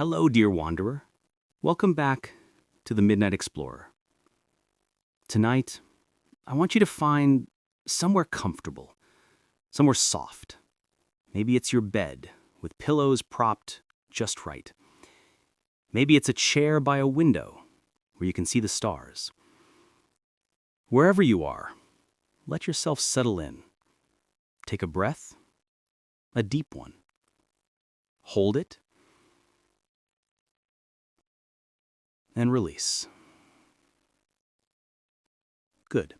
Hello, dear wanderer. Welcome back to the Midnight Explorer. Tonight, I want you to find somewhere comfortable, somewhere soft. Maybe it's your bed with pillows propped just right. Maybe it's a chair by a window where you can see the stars. Wherever you are, let yourself settle in. Take a breath, a deep one. Hold it, and release. Good.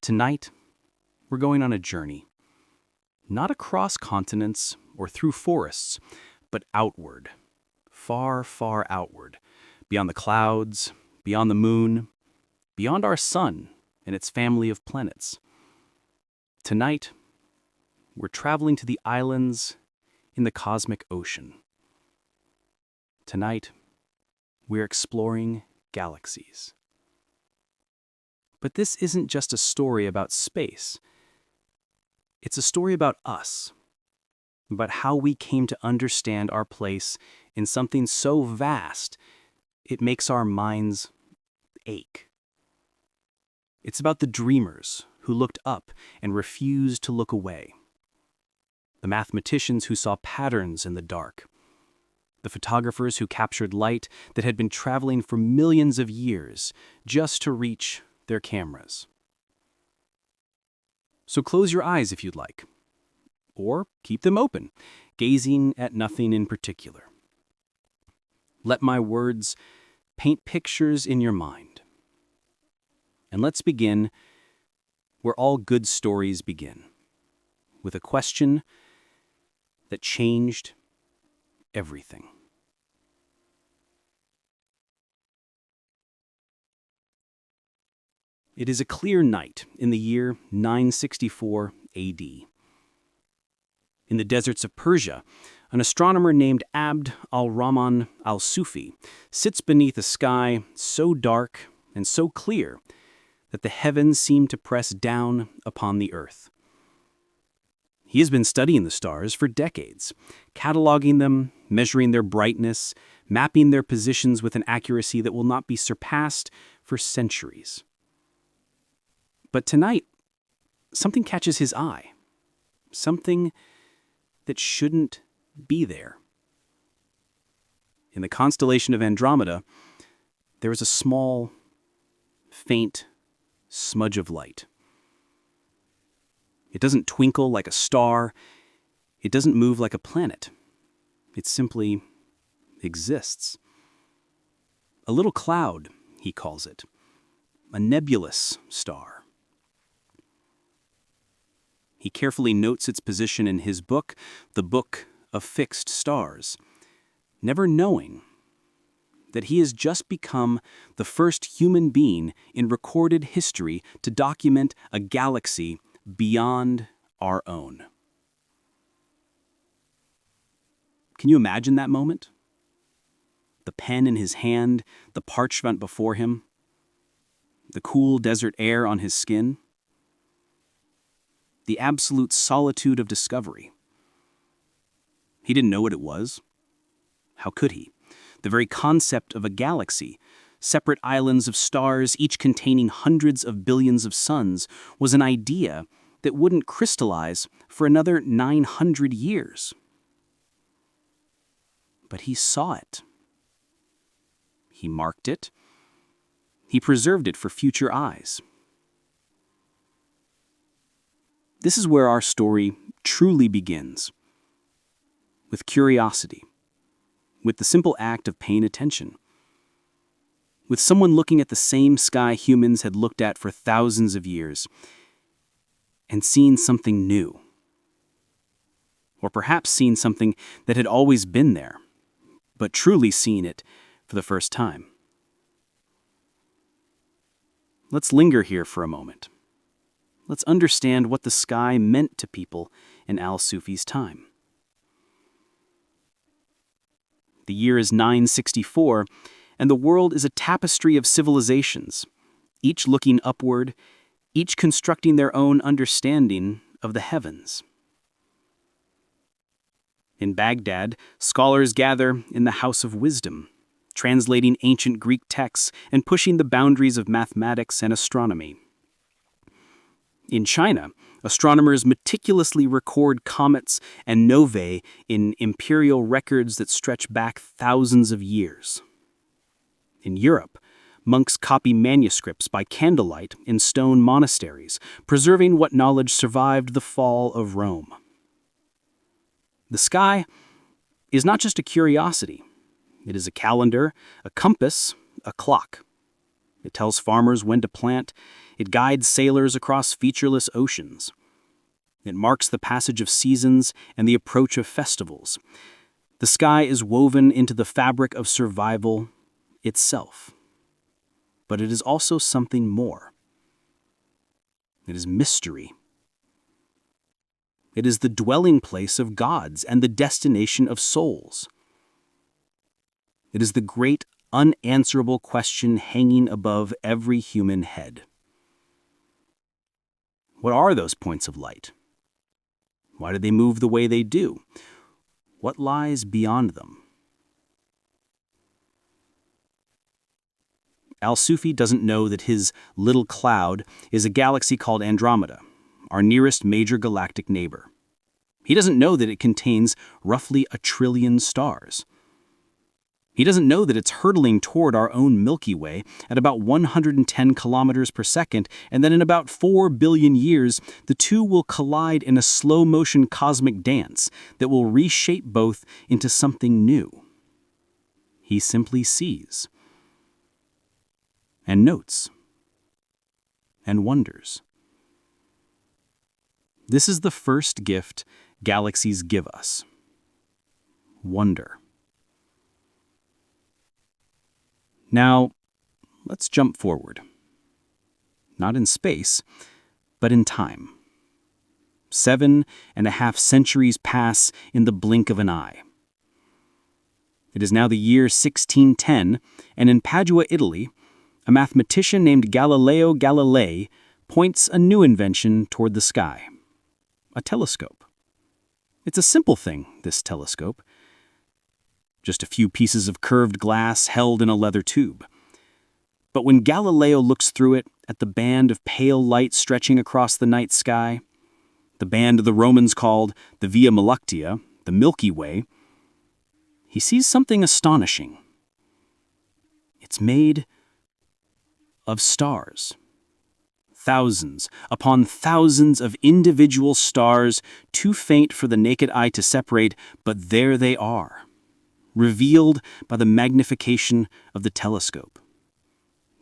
Tonight, we're going on a journey. Not across continents or through forests, but outward. Far, far outward. Beyond the clouds, beyond the moon, beyond our sun and its family of planets. Tonight, we're traveling to the islands in the cosmic ocean. Tonight, we're exploring galaxies. But this isn't just a story about space. It's a story about us, about how we came to understand our place in something so vast, it makes our minds ache. It's about the dreamers who looked up and refused to look away. The mathematicians who saw patterns in the dark. The photographers who captured light that had been traveling for millions of years just to reach their cameras. So close your eyes if you'd like, or keep them open, gazing at nothing in particular. Let my words paint pictures in your mind. And let's begin where all good stories begin, with a question that changed everything. It is a clear night in the year 964 AD. In the deserts of Persia, an astronomer named Abd al-Rahman al-Sufi sits beneath a sky so dark and so clear that the heavens seem to press down upon the earth. He has been studying the stars for decades, cataloging them, measuring their brightness, mapping their positions with an accuracy that will not be surpassed for centuries. But tonight, something catches his eye. Something that shouldn't be there. In the constellation of Andromeda, there is a small, faint smudge of light. It doesn't twinkle like a star. It doesn't move like a planet. It simply exists. A little cloud, he calls it. A nebulous star. He carefully notes its position in his book, The Book of Fixed Stars, never knowing that he has just become the first human being in recorded history to document a galaxy beyond our own. Can you imagine that moment? The pen in his hand, the parchment before him, the cool desert air on his skin. The absolute solitude of discovery. He didn't know what it was. How could he? The very concept of a galaxy, separate islands of stars, each containing hundreds of billions of suns, was an idea that wouldn't crystallize for another 900 years. But he saw it. He marked it. He preserved it for future eyes. This is where our story truly begins. With curiosity. With the simple act of paying attention. With someone looking at the same sky humans had looked at for thousands of years and seeing something new. Or perhaps seeing something that had always been there, but truly seeing it for the first time. Let's linger here for a moment. Let's understand what the sky meant to people in al-Sufi's time. The year is 964, and the world is a tapestry of civilizations, each looking upward, each constructing their own understanding of the heavens. In Baghdad, scholars gather in the House of Wisdom, translating ancient Greek texts and pushing the boundaries of mathematics and astronomy. In China, astronomers meticulously record comets and novae in imperial records that stretch back thousands of years. In Europe, monks copy manuscripts by candlelight in stone monasteries, preserving what knowledge survived the fall of Rome. The sky is not just a curiosity. It is a calendar, a compass, a clock. It tells farmers when to plant. It guides sailors across featureless oceans. It marks the passage of seasons and the approach of festivals. The sky is woven into the fabric of survival itself. But it is also something more. It is mystery. It is the dwelling place of gods and the destination of souls. It is the great unanswerable question hanging above every human head. What are those points of light? Why do they move the way they do? What lies beyond them? Al-Sufi doesn't know that his little cloud is a galaxy called Andromeda, our nearest major galactic neighbor. He doesn't know that it contains roughly 1 trillion stars. He doesn't know that it's hurtling toward our own Milky Way at about 110 kilometers per second, and that in about 4 billion years, the two will collide in a slow-motion cosmic dance that will reshape both into something new. He simply sees, and notes, and wonders. This is the first gift galaxies give us: wonder. Now, let's jump forward. Not in space, but in time. 7.5 centuries pass in the blink of an eye. It is now the year 1610, and in Padua, Italy, a mathematician named Galileo Galilei points a new invention toward the sky: a telescope. It's a simple thing, this telescope. Just a few pieces of curved glass held in a leather tube. But when Galileo looks through it at the band of pale light stretching across the night sky, the band the Romans called the Via Lactea, the Milky Way, he sees something astonishing. It's made of stars. Thousands upon thousands of individual stars, too faint for the naked eye to separate, but there they are, revealed by the magnification of the telescope.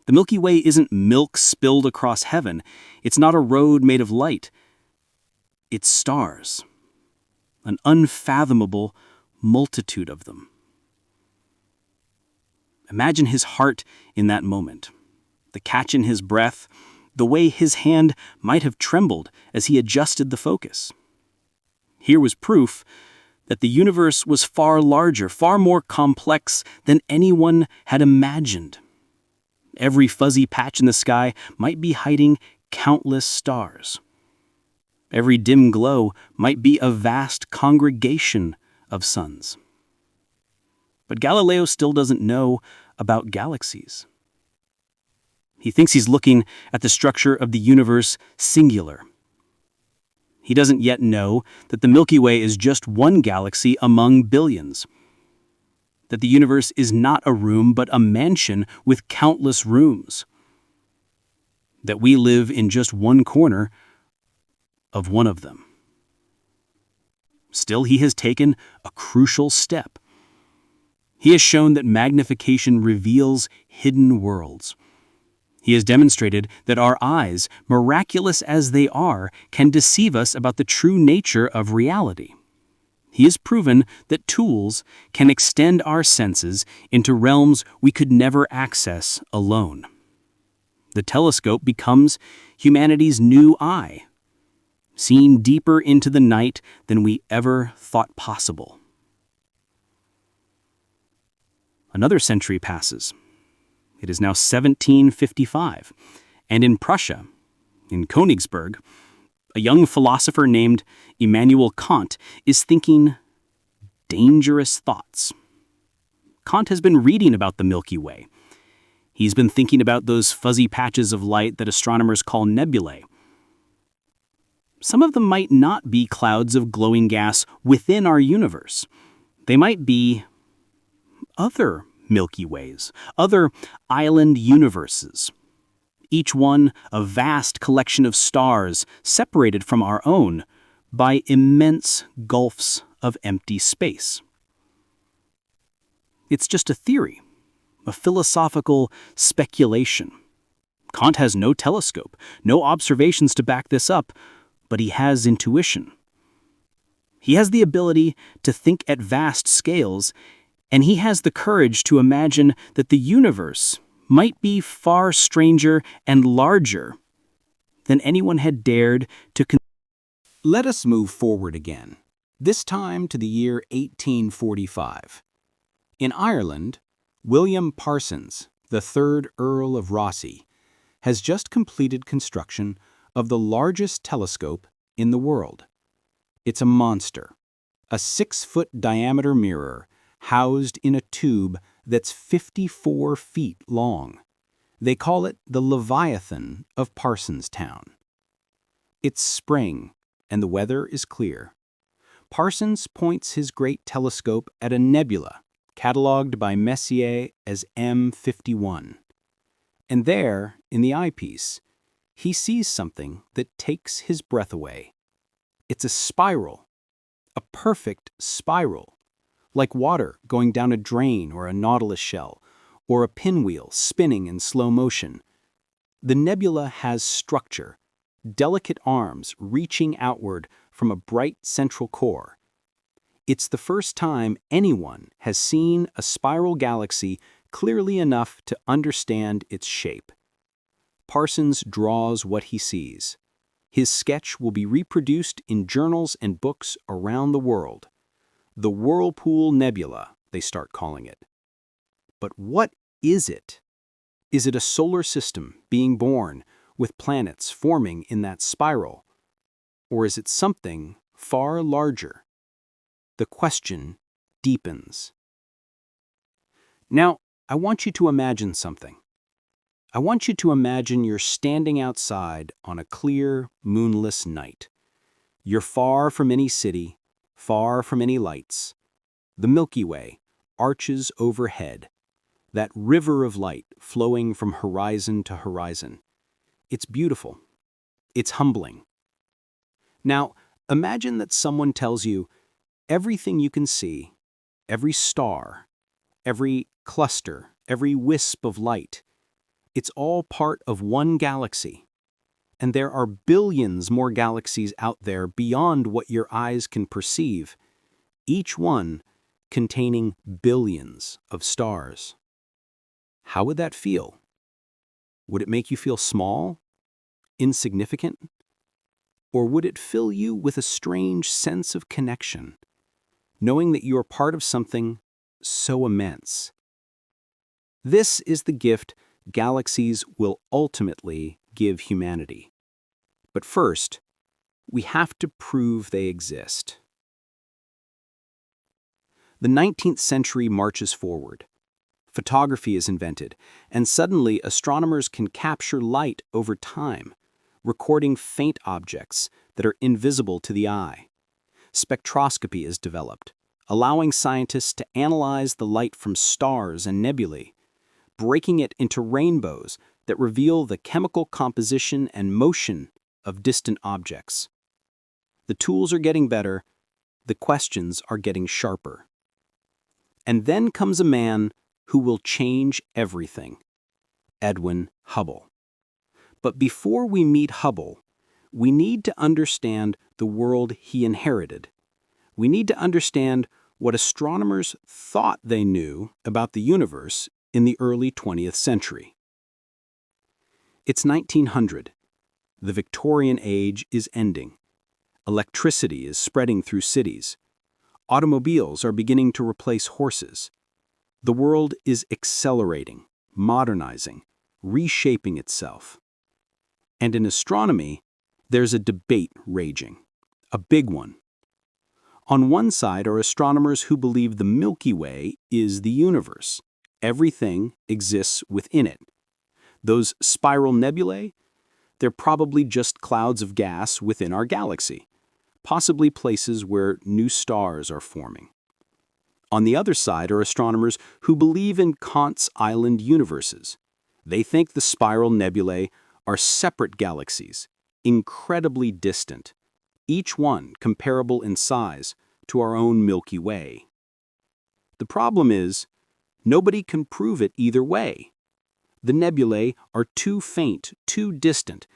The Milky Way isn't milk spilled across heaven. It's not a road made of light. It's stars, an unfathomable multitude of them. Imagine his heart in that moment, the catch in his breath, the way his hand might have trembled as he adjusted the focus. Here was proof that the universe was far larger, far more complex than anyone had imagined. Every fuzzy patch in the sky might be hiding countless stars. Every dim glow might be a vast congregation of suns. But Galileo still doesn't know about galaxies. He thinks he's looking at the structure of the universe singular. He doesn't yet know that the Milky Way is just one galaxy among billions. That the universe is not a room, but a mansion with countless rooms. That we live in just one corner of one of them. Still, he has taken a crucial step. He has shown that magnification reveals hidden worlds. He has demonstrated that our eyes, miraculous as they are, can deceive us about the true nature of reality. He has proven that tools can extend our senses into realms we could never access alone. The telescope becomes humanity's new eye, seeing deeper into the night than we ever thought possible. Another century passes. It is now 1755, and in Prussia, in Königsberg, a young philosopher named Immanuel Kant is thinking dangerous thoughts. Kant has been reading about the Milky Way. He's been thinking about those fuzzy patches of light that astronomers call nebulae. Some of them might not be clouds of glowing gas within our universe. They might be other Milky Ways, other island universes. Each one a vast collection of stars separated from our own by immense gulfs of empty space. It's just a theory, a philosophical speculation. Kant has no telescope, no observations to back this up, but he has intuition. He has the ability to think at vast scales, and he has the courage to imagine that the universe might be far stranger and larger than anyone had dared to consider. Let us move forward again, this time to the year 1845. In Ireland, William Parsons, the 3rd Earl of Rosse, has just completed construction of the largest telescope in the world. It's a monster, a 6-foot diameter mirror housed in a tube that's 54 feet long. They call it the Leviathan of Parsonstown. It's spring, and the weather is clear. Parsons points his great telescope at a nebula, catalogued by Messier as M51. And there, in the eyepiece, he sees something that takes his breath away. It's a spiral, a perfect spiral, like water going down a drain or a nautilus shell, or a pinwheel spinning in slow motion. The nebula has structure, delicate arms reaching outward from a bright central core. It's the first time anyone has seen a spiral galaxy clearly enough to understand its shape. Parsons draws what he sees. His sketch will be reproduced in journals and books around the world. The Whirlpool Nebula, they start calling it. But what is it? Is it a solar system being born with planets forming in that spiral? Or is it something far larger? The question deepens. Now, I want you to imagine something. I want you to imagine you're standing outside on a clear, moonless night. You're far from any city, far from any lights. The Milky Way arches overhead, that river of light flowing from horizon to horizon. It's beautiful. It's humbling. Now, imagine that someone tells you everything you can see, every star, every cluster, every wisp of light, it's all part of one galaxy. And there are billions more galaxies out there beyond what your eyes can perceive, each one containing billions of stars. How would that feel? Would it make you feel small, insignificant? Or would it fill you with a strange sense of connection, knowing that you are part of something so immense? This is the gift galaxies will ultimately give humanity. But first, we have to prove they exist. The 19th century marches forward. Photography is invented, and suddenly astronomers can capture light over time, recording faint objects that are invisible to the eye. Spectroscopy is developed, allowing scientists to analyze the light from stars and nebulae, breaking it into rainbows that reveal the chemical composition and motion of distant objects. The tools are getting better, the questions are getting sharper. And then comes a man who will change everything, Edwin Hubble. But before we meet Hubble, we need to understand the world he inherited. We need to understand what astronomers thought they knew about the universe in the early 20th century. It's 1900. The Victorian age is ending. Electricity is spreading through cities. Automobiles are beginning to replace horses. The world is accelerating, modernizing, reshaping itself. And in astronomy, there's a debate raging, a big one. On one side are astronomers who believe the Milky Way is the universe. Everything exists within it. Those spiral nebulae, they're probably just clouds of gas within our galaxy, possibly places where new stars are forming. On the other side are astronomers who believe in Kant's island universes. They think the spiral nebulae are separate galaxies, incredibly distant, each one comparable in size to our own Milky Way. The problem is, nobody can prove it either way. The nebulae are too faint, too distant.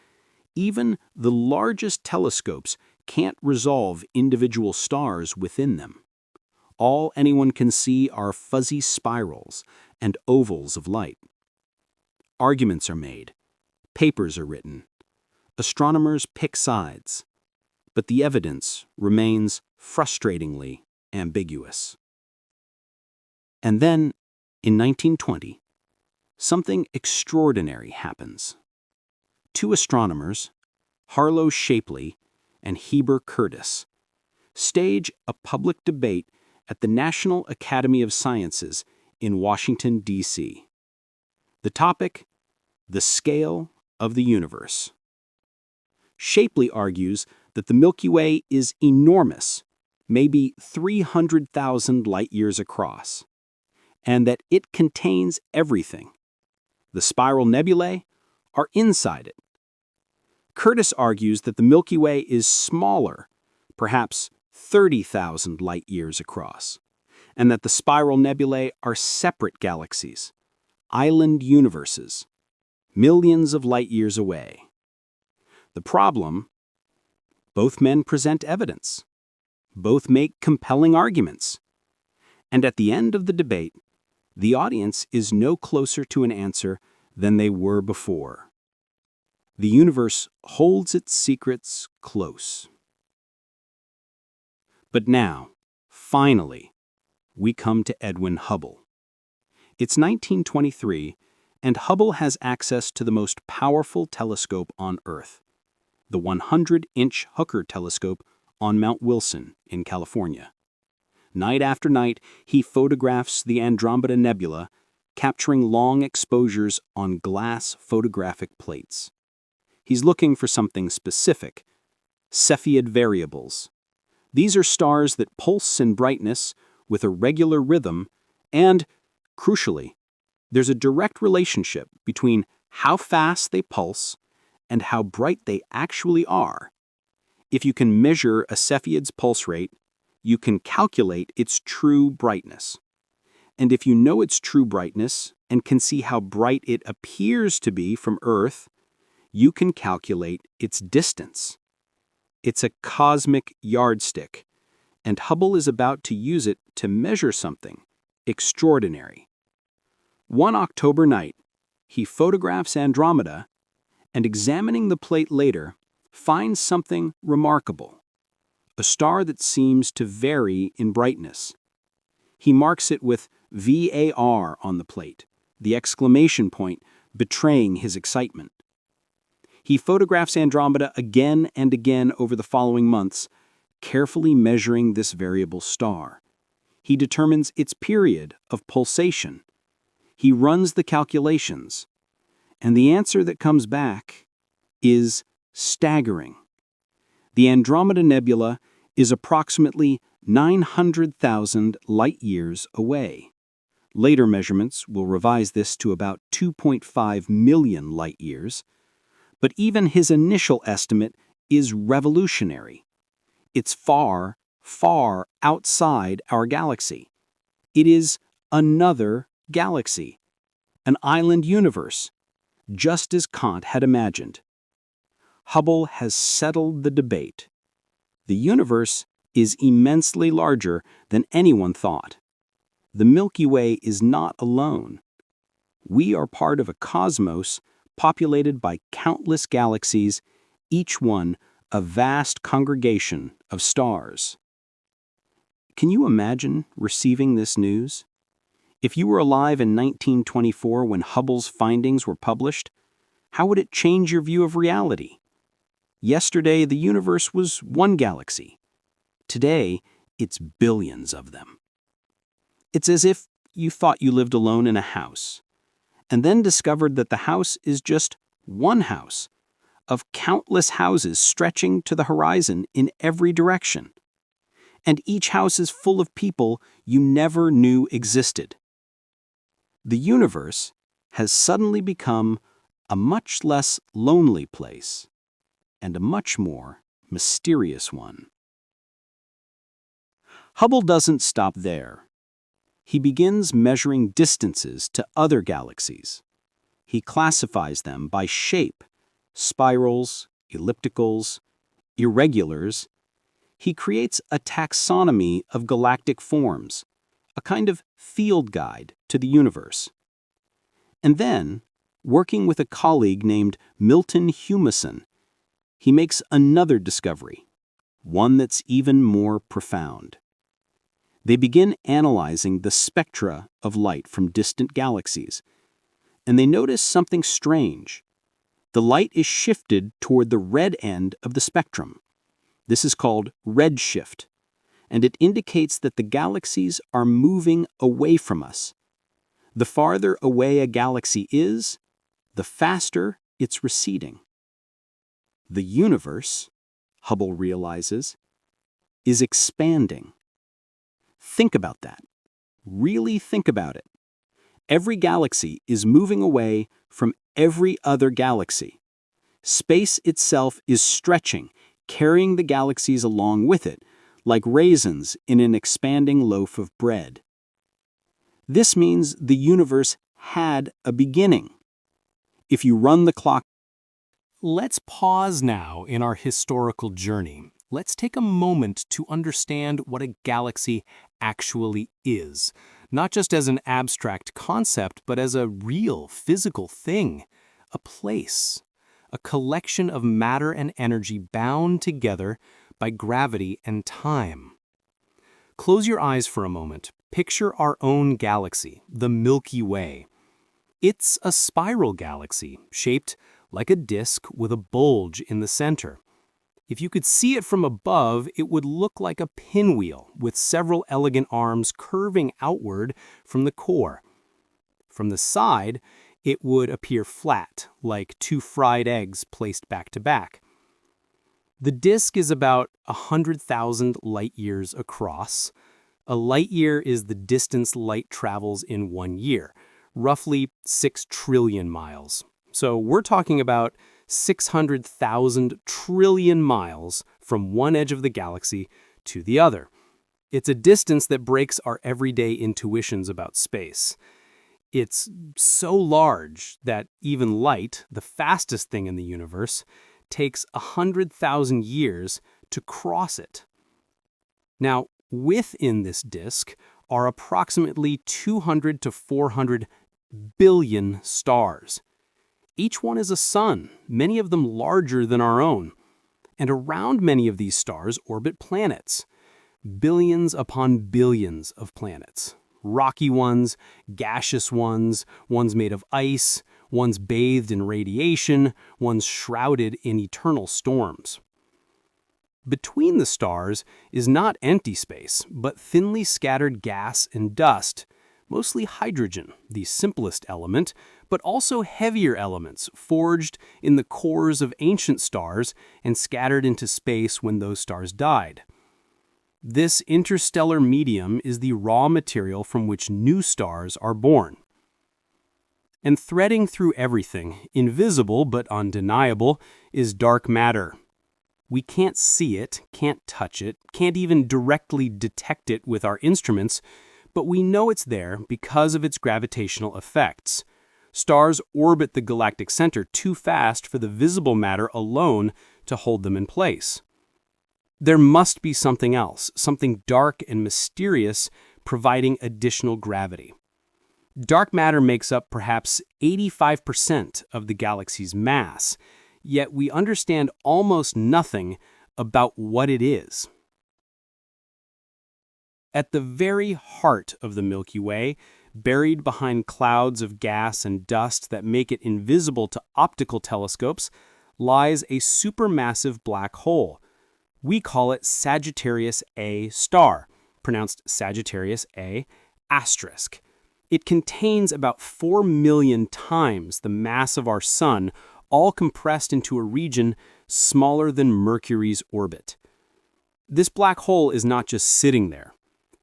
Even the largest telescopes can't resolve individual stars within them. All anyone can see are fuzzy spirals and ovals of light. Arguments are made. Papers are written. Astronomers pick sides. But the evidence remains frustratingly ambiguous. And then, in 1920, something extraordinary happens. Two astronomers, Harlow Shapley and Heber Curtis, stage a public debate at the National Academy of Sciences in Washington, D.C. The topic: the scale of the universe. Shapley argues that the Milky Way is enormous, maybe 300,000 light-years across, and that it contains everything. The spiral nebulae are inside it. Curtis argues that the Milky Way is smaller, perhaps 30,000 light-years across, and that the spiral nebulae are separate galaxies, island universes, millions of light-years away. The problem: both men present evidence. Both make compelling arguments. And at the end of the debate, the audience is no closer to an answer than they were before. The universe holds its secrets close. But now, finally, we come to Edwin Hubble. It's 1923, and Hubble has access to the most powerful telescope on Earth, the 100-inch Hooker telescope on Mount Wilson in California. Night after night, he photographs the Andromeda Nebula, capturing long exposures on glass photographic plates. He's looking for something specific: Cepheid variables. These are stars that pulse in brightness with a regular rhythm, and, crucially, there's a direct relationship between how fast they pulse and how bright they actually are. If you can measure a Cepheid's pulse rate, you can calculate its true brightness. And if you know its true brightness and can see how bright it appears to be from Earth, you can calculate its distance. It's a cosmic yardstick, and Hubble is about to use it to measure something extraordinary. One October night, he photographs Andromeda, and examining the plate later, finds something remarkable: a star that seems to vary in brightness. He marks it with VAR on the plate, the exclamation point betraying his excitement. He photographs Andromeda again and again over the following months, carefully measuring this variable star. He determines its period of pulsation. He runs the calculations, and the answer that comes back is staggering. The Andromeda Nebula is approximately 900,000 light-years away. Later measurements will revise this to about 2.5 million light-years, but even his initial estimate is revolutionary. It's far, far outside our galaxy. It is another galaxy, an island universe, just as Kant had imagined. Hubble has settled the debate. The universe is immensely larger than anyone thought. The Milky Way is not alone. We are part of a cosmos populated by countless galaxies, each one a vast congregation of stars. Can you imagine receiving this news? If you were alive in 1924 when Hubble's findings were published, how would it change your view of reality? Yesterday, the universe was one galaxy. Today, it's billions of them. It's as if you thought you lived alone in a house, and then discovered that the house is just one house of countless houses stretching to the horizon in every direction. And each house is full of people you never knew existed. The universe has suddenly become a much less lonely place and a much more mysterious one. Hubble doesn't stop there. He begins measuring distances to other galaxies. He classifies them by shape, spirals, ellipticals, irregulars. He creates a taxonomy of galactic forms, a kind of field guide to the universe. And then, working with a colleague named Milton Humason, he makes another discovery, one that's even more profound. They begin analyzing the spectra of light from distant galaxies, and they notice something strange. The light is shifted toward the red end of the spectrum. This is called redshift, and it indicates that the galaxies are moving away from us. The farther away a galaxy is, the faster it's receding. The universe, Hubble realizes, is expanding. Think about that. Really think about it. Every galaxy is moving away from every other galaxy. Space itself is stretching, carrying the galaxies along with it, like raisins in an expanding loaf of bread. This means the universe had a beginning. If you run the clock. Let's pause now in our historical journey. Let's take a moment to understand what a galaxy actually is, not just as an abstract concept, but as a real physical thing, a place, a collection of matter and energy bound together by gravity and time. Close your eyes for a moment. Picture our own galaxy, the Milky Way. It's a spiral galaxy, shaped like a disk with a bulge in the center. If you could see it from above, it would look like a pinwheel with several elegant arms curving outward from the core. From the side, it would appear flat, like two fried eggs placed back to back. The disk is about 100,000 light-years across. A light-year is the distance light travels in 1 year, roughly 6 trillion miles. So we're talking about 600,000 trillion miles from one edge of the galaxy to the other. It's a distance that breaks our everyday intuitions about space. It's so large that even light, the fastest thing in the universe, takes 100,000 years to cross it. Now, within this disk are approximately 200 to 400 billion stars. Each one is a sun, many of them larger than our own. And around many of these stars orbit planets. Billions upon billions of planets. Rocky ones, gaseous ones, ones made of ice, ones bathed in radiation, ones shrouded in eternal storms. Between the stars is not empty space, but thinly scattered gas and dust, mostly hydrogen, the simplest element, but also heavier elements forged in the cores of ancient stars and scattered into space when those stars died. This interstellar medium is the raw material from which new stars are born. And threading through everything, invisible but undeniable, is dark matter. We can't see it, can't touch it, can't even directly detect it with our instruments, but we know it's there because of its gravitational effects. Stars orbit the galactic center too fast for the visible matter alone to hold them in place. There must be something else, something dark and mysterious, providing additional gravity. Dark matter makes up perhaps 85% of the galaxy's mass, yet we understand almost nothing about what it is. At the very heart of the Milky Way, buried behind clouds of gas and dust that make it invisible to optical telescopes, lies a supermassive black hole. We call it Sagittarius A star, pronounced Sagittarius A asterisk. It contains about 4 million times the mass of our Sun, all compressed into a region smaller than Mercury's orbit. This black hole is not just sitting there.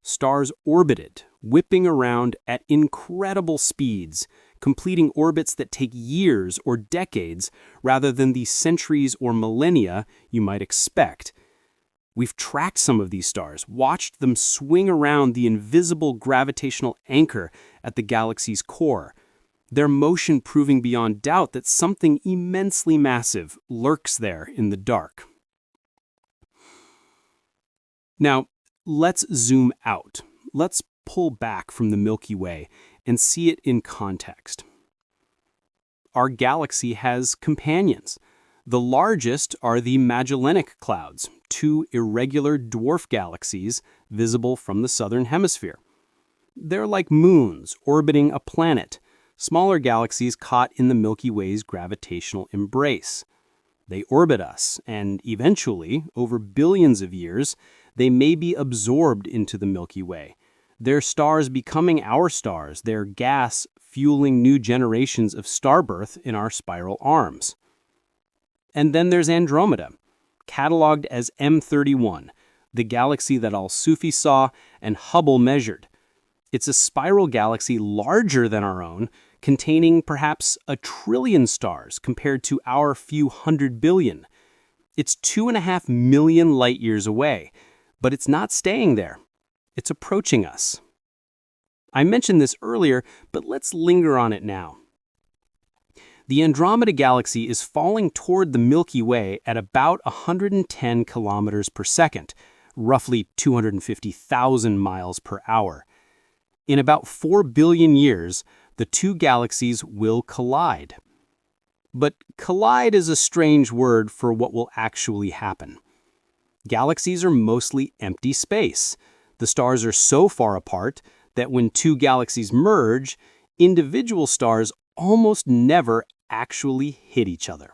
Stars orbit it, whipping around at incredible speeds, completing orbits that take years or decades rather than the centuries or millennia you might expect. We've tracked some of these stars, watched them swing around the invisible gravitational anchor at the galaxy's core, their motion proving beyond doubt that something immensely massive lurks there in the dark. Now, let's zoom out. Let's pull back from the Milky Way and see it in context. Our galaxy has companions. The largest are the Magellanic Clouds, 2 irregular dwarf galaxies visible from the southern hemisphere. They're like moons orbiting a planet, smaller galaxies caught in the Milky Way's gravitational embrace. They orbit us, and eventually, over billions of years, they may be absorbed into the Milky Way, their stars becoming our stars, their gas fueling new generations of starbirth in our spiral arms. And then there's Andromeda, cataloged as M31, the galaxy that Al-Sufi saw and Hubble measured. It's a spiral galaxy larger than our own, containing perhaps 1 trillion stars compared to our few 100 billion. It's 2.5 million light years away, but it's not staying there. It's approaching us. I mentioned this earlier, but let's linger on it now. The Andromeda Galaxy is falling toward the Milky Way at about 110 kilometers per second, roughly 250,000 miles per hour. In about 4 billion years, the 2 galaxies will collide. But collide is a strange word for what will actually happen. Galaxies are mostly empty space. The stars are so far apart that when 2 galaxies merge, individual stars almost never actually hit each other.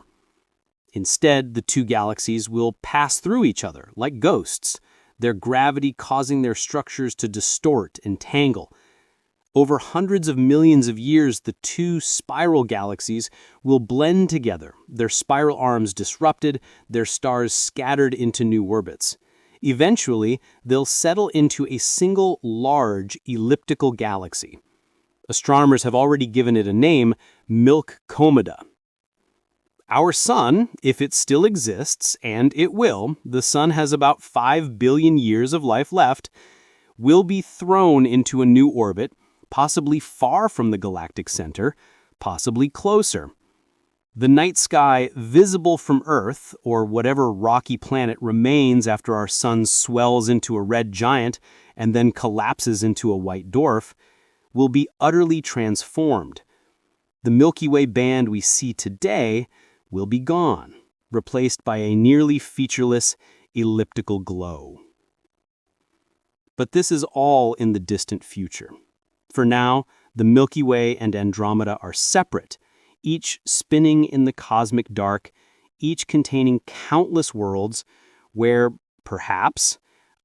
Instead, the 2 galaxies will pass through each other like ghosts, their gravity causing their structures to distort and tangle. Over hundreds of millions of years, the 2 spiral galaxies will blend together, their spiral arms disrupted, their stars scattered into new orbits. Eventually, they'll settle into a single large elliptical galaxy. Astronomers have already given it a name, Milk Cometa. Our Sun, if it still exists, and it will, the Sun has about 5 billion years of life left, will be thrown into a new orbit, possibly far from the galactic center, possibly closer. The night sky visible from Earth, or whatever rocky planet remains after our Sun swells into a red giant and then collapses into a white dwarf, will be utterly transformed. The Milky Way band we see today will be gone, replaced by a nearly featureless elliptical glow. But this is all in the distant future. For now, the Milky Way and Andromeda are separate, each spinning in the cosmic dark, each containing countless worlds where, perhaps,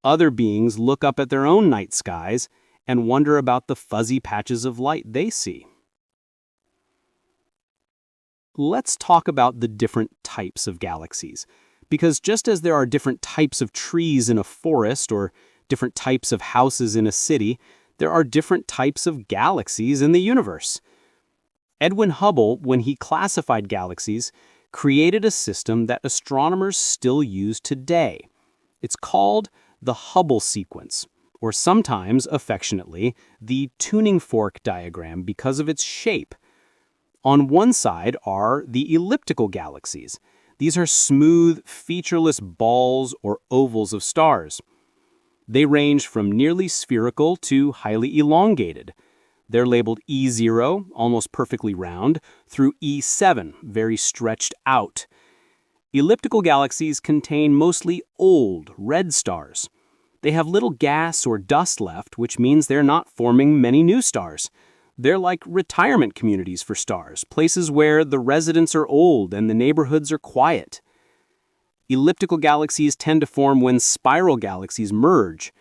other beings look up at their own night skies and wonder about the fuzzy patches of light they see. Let's talk about the different types of galaxies, because just as there are different types of trees in a forest or different types of houses in a city, there are different types of galaxies in the universe. Edwin Hubble, when he classified galaxies, created a system that astronomers still use today. It's called the Hubble sequence, or sometimes, affectionately, the tuning fork diagram because of its shape. On one side are the elliptical galaxies. These are smooth, featureless balls or ovals of stars. They range from nearly spherical to highly elongated. They're labeled E0, almost perfectly round, through E7, very stretched out. Elliptical galaxies contain mostly old, red stars. They have little gas or dust left, which means they're not forming many new stars. They're like retirement communities for stars, places where the residents are old and the neighborhoods are quiet. Elliptical galaxies tend to form when spiral galaxies merge.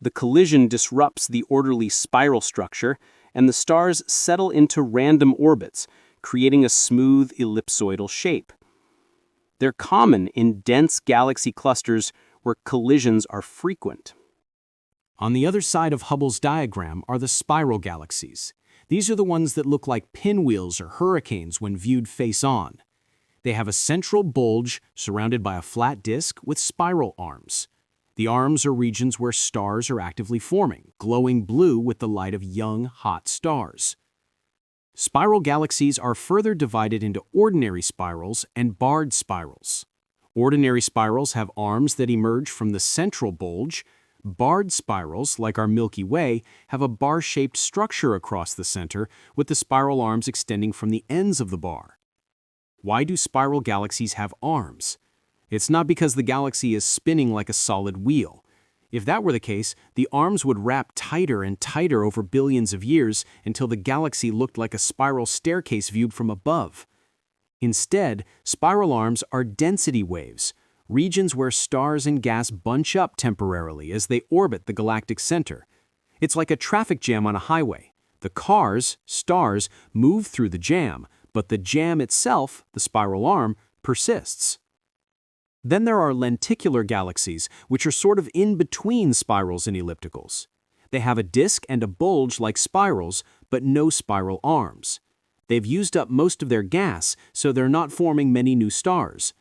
The collision disrupts the orderly spiral structure, and the stars settle into random orbits, creating a smooth ellipsoidal shape. They're common in dense galaxy clusters where collisions are frequent. On the other side of Hubble's diagram are the spiral galaxies. These are the ones that look like pinwheels or hurricanes when viewed face-on. They have a central bulge surrounded by a flat disk with spiral arms. The arms are regions where stars are actively forming, glowing blue with the light of young, hot stars. Spiral galaxies are further divided into ordinary spirals and barred spirals. Ordinary spirals have arms that emerge from the central bulge. Barred spirals, like our Milky Way, have a bar-shaped structure across the center, with the spiral arms extending from the ends of the bar. Why do spiral galaxies have arms? It's not because the galaxy is spinning like a solid wheel. If that were the case, the arms would wrap tighter and tighter over billions of years until the galaxy looked like a spiral staircase viewed from above. Instead, spiral arms are density waves, regions where stars and gas bunch up temporarily as they orbit the galactic center. It's like a traffic jam on a highway. The cars, stars, move through the jam, but the jam itself, the spiral arm, persists. Then there are lenticular galaxies, which are sort of in between spirals and ellipticals. They have a disk and a bulge like spirals, but no spiral arms. They've used up most of their gas, so they're not forming many new stars.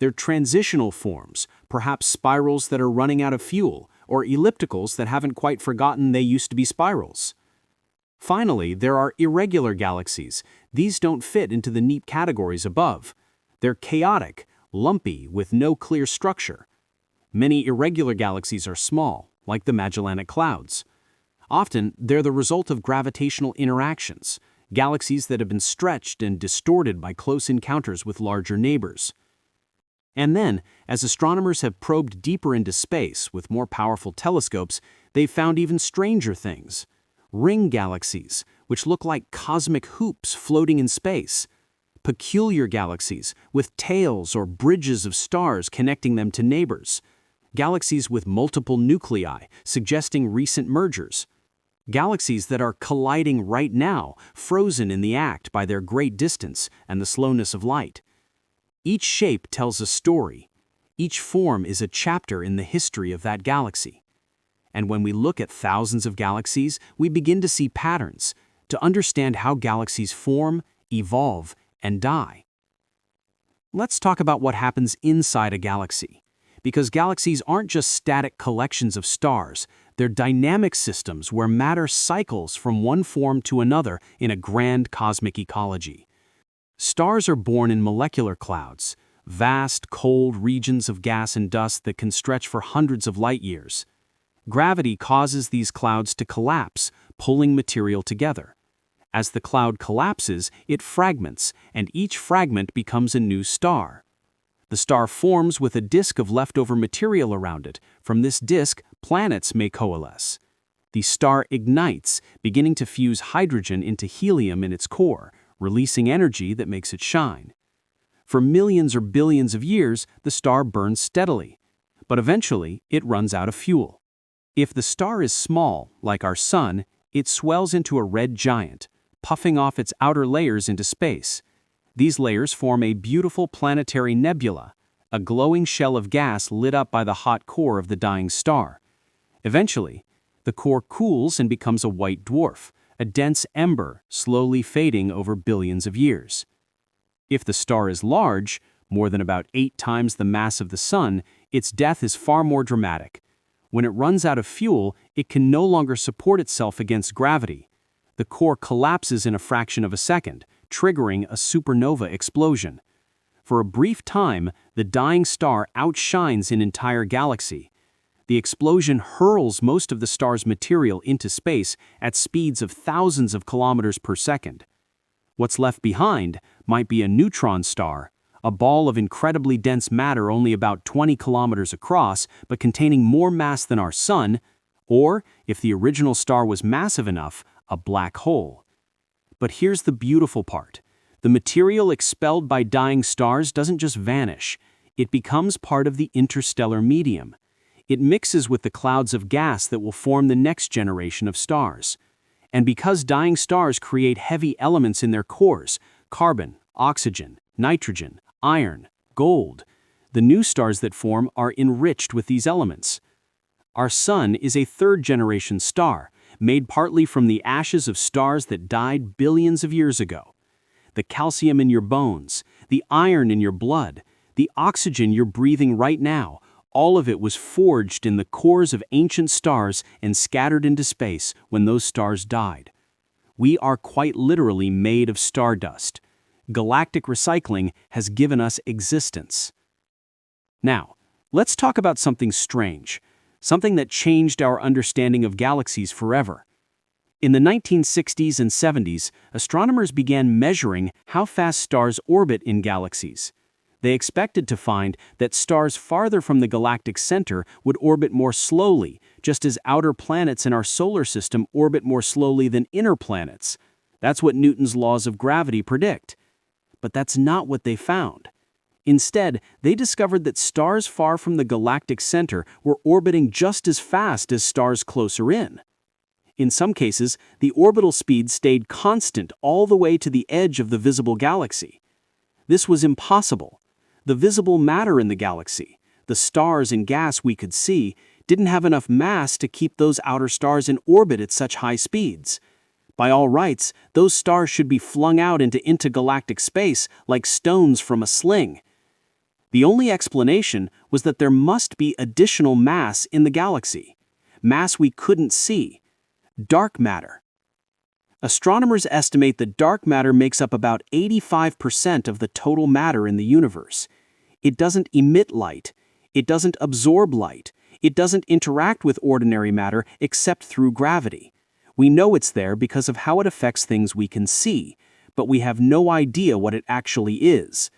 They're transitional forms, perhaps spirals that are running out of fuel, or ellipticals that haven't quite forgotten they used to be spirals. Finally, there are irregular galaxies. These don't fit into the neat categories above. They're chaotic, lumpy, with no clear structure. Many irregular galaxies are small, like the Magellanic Clouds. Often, they're the result of gravitational interactions, galaxies that have been stretched and distorted by close encounters with larger neighbors. And then, as astronomers have probed deeper into space with more powerful telescopes, they've found even stranger things. Ring galaxies, which look like cosmic hoops floating in space. Peculiar galaxies, with tails or bridges of stars connecting them to neighbors. Galaxies with multiple nuclei, suggesting recent mergers. Galaxies that are colliding right now, frozen in the act by their great distance and the slowness of light. Each shape tells a story. Each form is a chapter in the history of that galaxy. And when we look at thousands of galaxies, we begin to see patterns, to understand how galaxies form, evolve, and die. Let's talk about what happens inside a galaxy. Because galaxies aren't just static collections of stars, they're dynamic systems where matter cycles from one form to another in a grand cosmic ecology. Stars are born in molecular clouds, vast, cold regions of gas and dust that can stretch for hundreds of light years. Gravity causes these clouds to collapse, pulling material together. As the cloud collapses, it fragments, and each fragment becomes a new star. The star forms with a disk of leftover material around it. From this disk, planets may coalesce. The star ignites, beginning to fuse hydrogen into helium in its core, releasing energy that makes it shine. For millions or billions of years, the star burns steadily, but eventually it runs out of fuel. If the star is small, like our Sun, it swells into a red giant, puffing off its outer layers into space. These layers form a beautiful planetary nebula, a glowing shell of gas lit up by the hot core of the dying star. Eventually, the core cools and becomes a white dwarf, a dense ember slowly fading over billions of years. If the star is large, more than about 8 times the mass of the Sun, its death is far more dramatic. When it runs out of fuel, it can no longer support itself against gravity. The core collapses in a fraction of a second, triggering a supernova explosion. For a brief time, the dying star outshines an entire galaxy. The explosion hurls most of the star's material into space at speeds of thousands of kilometers per second. What's left behind might be a neutron star, a ball of incredibly dense matter only about 20 kilometers across, but containing more mass than our Sun, or, if the original star was massive enough, a black hole. But here's the beautiful part. The material expelled by dying stars doesn't just vanish. It becomes part of the interstellar medium. It mixes with the clouds of gas that will form the next generation of stars. And because dying stars create heavy elements in their cores, carbon, oxygen, nitrogen, iron, gold, the new stars that form are enriched with these elements. Our Sun is a third-generation star, made partly from the ashes of stars that died billions of years ago. The calcium in your bones, the iron in your blood, the oxygen you're breathing right now, all of it was forged in the cores of ancient stars and scattered into space when those stars died. We are quite literally made of stardust. Galactic recycling has given us existence. Now, let's talk about something strange, something that changed our understanding of galaxies forever. In the 1960s and 70s, astronomers began measuring how fast stars orbit in galaxies. They expected to find that stars farther from the galactic center would orbit more slowly, just as outer planets in our solar system orbit more slowly than inner planets. That's what Newton's laws of gravity predict. But that's not what they found. Instead, they discovered that stars far from the galactic center were orbiting just as fast as stars closer in. In some cases, the orbital speed stayed constant all the way to the edge of the visible galaxy. This was impossible. The visible matter in the galaxy, the stars and gas we could see, didn't have enough mass to keep those outer stars in orbit at such high speeds. By all rights, those stars should be flung out into intergalactic space like stones from a sling. The only explanation was that there must be additional mass in the galaxy, mass we couldn't see, dark matter. Astronomers estimate that dark matter makes up about 85% of the total matter in the universe. It doesn't emit light. It doesn't absorb light. It doesn't interact with ordinary matter except through gravity. We know it's there because of how it affects things we can see, but we have no idea what it actually is.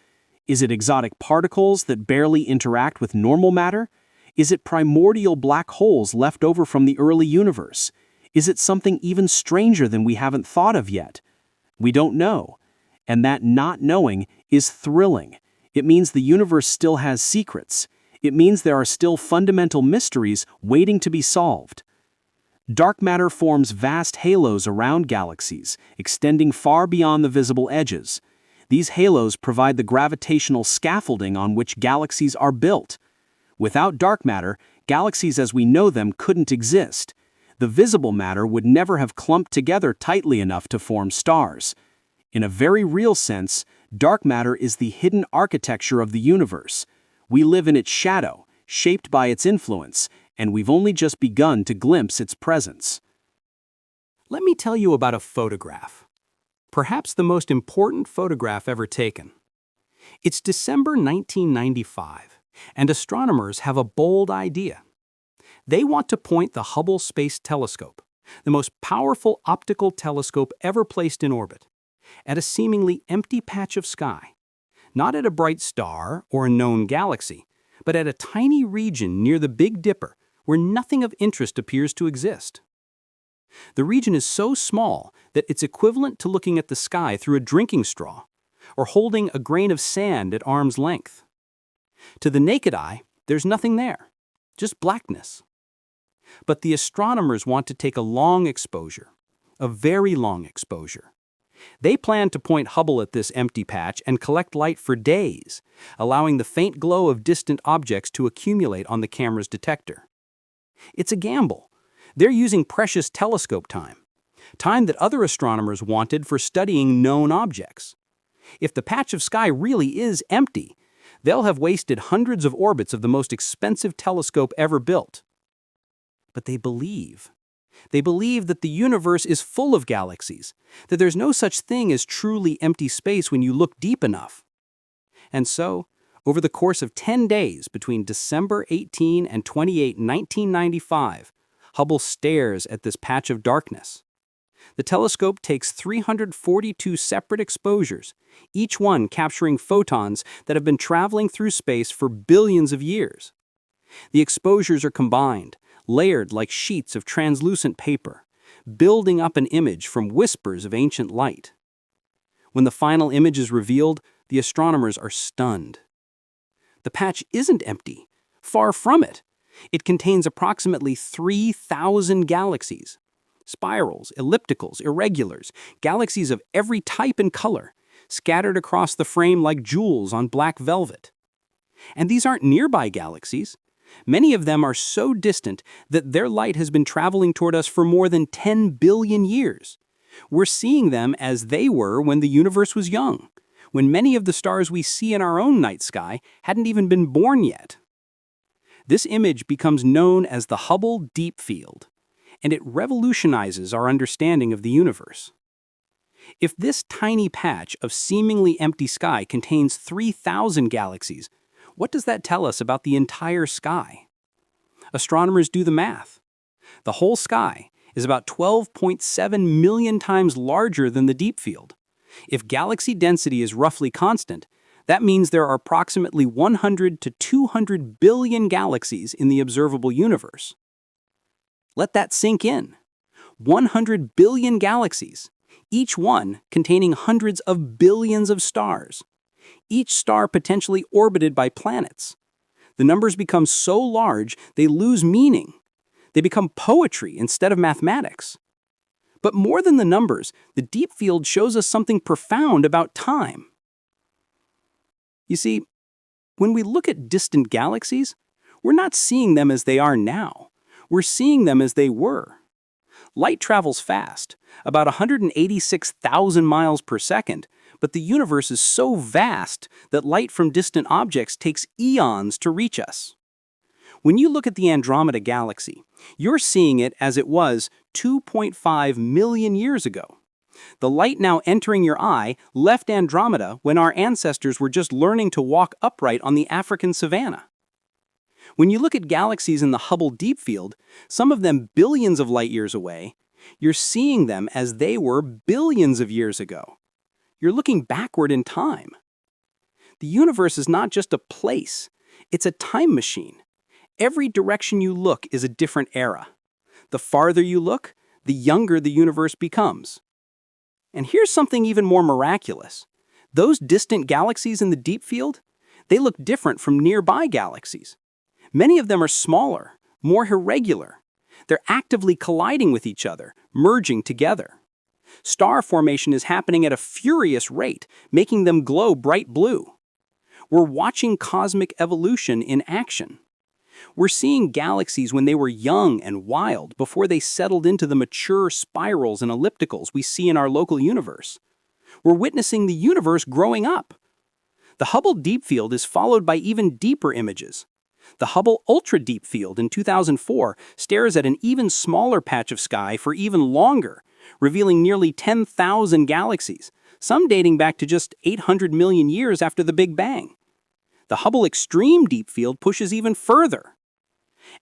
Is it exotic particles that barely interact with normal matter? Is it primordial black holes left over from the early universe? Is it something even stranger than we haven't thought of yet? We don't know. And that not knowing is thrilling. It means the universe still has secrets. It means there are still fundamental mysteries waiting to be solved. Dark matter forms vast halos around galaxies, extending far beyond the visible edges. These halos provide the gravitational scaffolding on which galaxies are built. Without dark matter, galaxies as we know them couldn't exist. The visible matter would never have clumped together tightly enough to form stars. In a very real sense, dark matter is the hidden architecture of the universe. We live in its shadow, shaped by its influence, and we've only just begun to glimpse its presence. Let me tell you about a photograph. Perhaps the most important photograph ever taken. It's December 1995, and astronomers have a bold idea. They want to point the Hubble Space Telescope, the most powerful optical telescope ever placed in orbit, at a seemingly empty patch of sky, not at a bright star or a known galaxy, but at a tiny region near the Big Dipper where nothing of interest appears to exist. The region is so small that it's equivalent to looking at the sky through a drinking straw or holding a grain of sand at arm's length. To the naked eye, there's nothing there, just blackness. But the astronomers want to take a long exposure, a very long exposure. They plan to point Hubble at this empty patch and collect light for days, allowing the faint glow of distant objects to accumulate on the camera's detector. It's a gamble. They're using precious telescope time that other astronomers wanted for studying known objects. If the patch of sky really is empty, they'll have wasted hundreds of orbits of the most expensive telescope ever built. But they believe. They believe that the universe is full of galaxies, that there's no such thing as truly empty space when you look deep enough. And so, over the course of 10 days between December 18 and 28, 1995, Hubble stares at this patch of darkness. The telescope takes 342 separate exposures, each one capturing photons that have been traveling through space for billions of years. The exposures are combined, layered like sheets of translucent paper, building up an image from whispers of ancient light. When the final image is revealed, the astronomers are stunned. The patch isn't empty. Far from it. It contains approximately 3,000 galaxies. Spirals, ellipticals, irregulars, galaxies of every type and color, scattered across the frame like jewels on black velvet. And these aren't nearby galaxies. Many of them are so distant that their light has been traveling toward us for more than 10 billion years. We're seeing them as they were when the universe was young, when many of the stars we see in our own night sky hadn't even been born yet. This image becomes known as the Hubble Deep Field, and it revolutionizes our understanding of the universe. If this tiny patch of seemingly empty sky contains 3,000 galaxies, what does that tell us about the entire sky? Astronomers do the math. The whole sky is about 12.7 million times larger than the deep field. If galaxy density is roughly constant, that means there are approximately 100 to 200 billion galaxies in the observable universe. Let that sink in. 100 billion galaxies, each one containing hundreds of billions of stars. Each star potentially orbited by planets. The numbers become so large they lose meaning. They become poetry instead of mathematics. But more than the numbers, the deep field shows us something profound about time. You see, when we look at distant galaxies, we're not seeing them as they are now. We're seeing them as they were. Light travels fast, about 186,000 miles per second, but the universe is so vast that light from distant objects takes eons to reach us. When you look at the Andromeda Galaxy, you're seeing it as it was 2.5 million years ago. The light now entering your eye left Andromeda when our ancestors were just learning to walk upright on the African savanna. When you look at galaxies in the Hubble Deep Field, some of them billions of light years away, you're seeing them as they were billions of years ago. You're looking backward in time. The universe is not just a place, it's a time machine. Every direction you look is a different era. The farther you look, the younger the universe becomes. And here's something even more miraculous. Those distant galaxies in the deep field, they look different from nearby galaxies. Many of them are smaller, more irregular. They're actively colliding with each other, merging together. Star formation is happening at a furious rate, making them glow bright blue. We're watching cosmic evolution in action. We're seeing galaxies when they were young and wild before they settled into the mature spirals and ellipticals we see in our local universe. We're witnessing the universe growing up. The Hubble Deep Field is followed by even deeper images. The Hubble Ultra Deep Field in 2004 stares at an even smaller patch of sky for even longer, revealing nearly 10,000 galaxies, some dating back to just 800 million years after the Big Bang. The Hubble Extreme Deep Field pushes even further.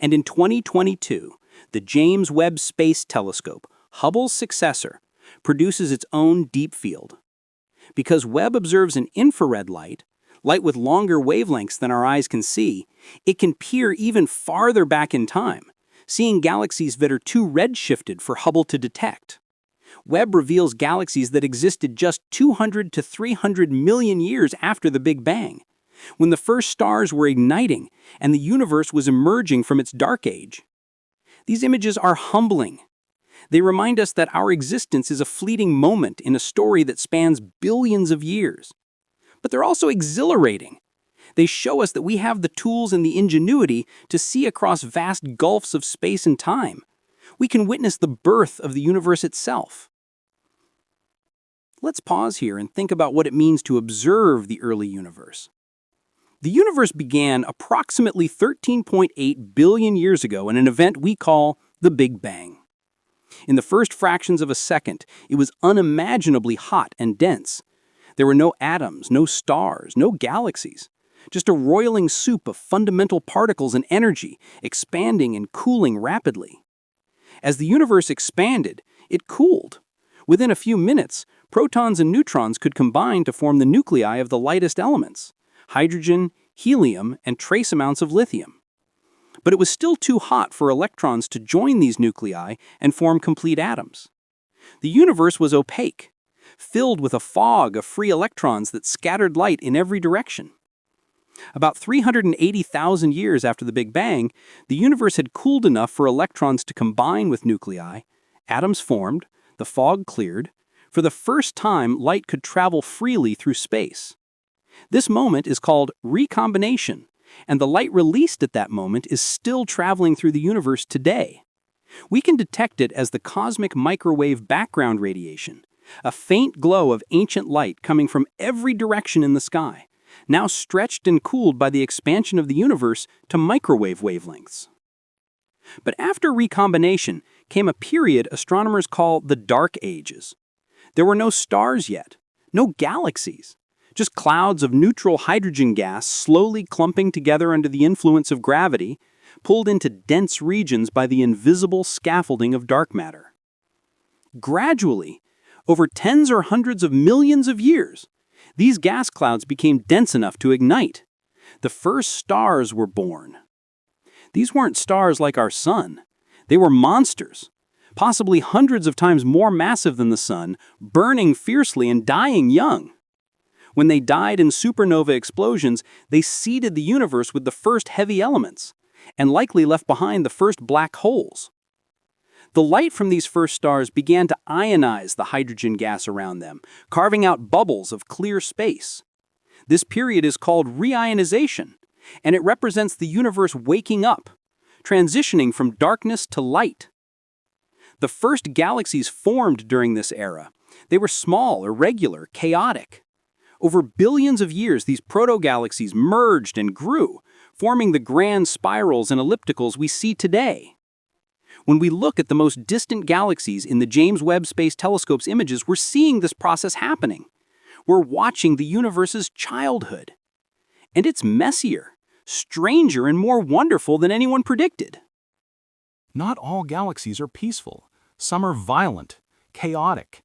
And in 2022, the James Webb Space Telescope, Hubble's successor, produces its own deep field. Because Webb observes an infrared light with longer wavelengths than our eyes can see, it can peer even farther back in time, seeing galaxies that are too redshifted for Hubble to detect. Webb reveals galaxies that existed just 200 to 300 million years after the Big Bang, when the first stars were igniting and the universe was emerging from its dark age. These images are humbling. They remind us that our existence is a fleeting moment in a story that spans billions of years. But they're also exhilarating. They show us that we have the tools and the ingenuity to see across vast gulfs of space and time. We can witness the birth of the universe itself. Let's pause here and think about what it means to observe the early universe. The universe began approximately 13.8 billion years ago in an event we call the Big Bang. In the first fractions of a second, it was unimaginably hot and dense. There were no atoms, no stars, no galaxies, just a roiling soup of fundamental particles and energy, expanding and cooling rapidly. As the universe expanded, it cooled. Within a few minutes, protons and neutrons could combine to form the nuclei of the lightest elements: hydrogen, helium, and trace amounts of lithium. But it was still too hot for electrons to join these nuclei and form complete atoms. The universe was opaque, filled with a fog of free electrons that scattered light in every direction. About 380,000 years after the Big Bang, the universe had cooled enough for electrons to combine with nuclei, atoms formed, the fog cleared. For the first time, light could travel freely through space. This moment is called recombination, and the light released at that moment is still traveling through the universe today. We can detect it as the cosmic microwave background radiation, a faint glow of ancient light coming from every direction in the sky, now stretched and cooled by the expansion of the universe to microwave wavelengths. But after recombination came a period astronomers call the Dark Ages. There were no stars yet, no galaxies, just clouds of neutral hydrogen gas slowly clumping together under the influence of gravity, pulled into dense regions by the invisible scaffolding of dark matter. Gradually, over tens or hundreds of millions of years, these gas clouds became dense enough to ignite. The first stars were born. These weren't stars like our sun. They were monsters, possibly hundreds of times more massive than the sun, burning fiercely and dying young. When they died in supernova explosions, they seeded the universe with the first heavy elements, and likely left behind the first black holes. The light from these first stars began to ionize the hydrogen gas around them, carving out bubbles of clear space. This period is called reionization, and it represents the universe waking up, transitioning from darkness to light. The first galaxies formed during this era. They were small, irregular, chaotic. Over billions of years, these proto-galaxies merged and grew, forming the grand spirals and ellipticals we see today. When we look at the most distant galaxies in the James Webb Space Telescope's images, we're seeing this process happening. We're watching the universe's childhood. And it's messier, stranger, and more wonderful than anyone predicted. Not all galaxies are peaceful. Some are violent, chaotic.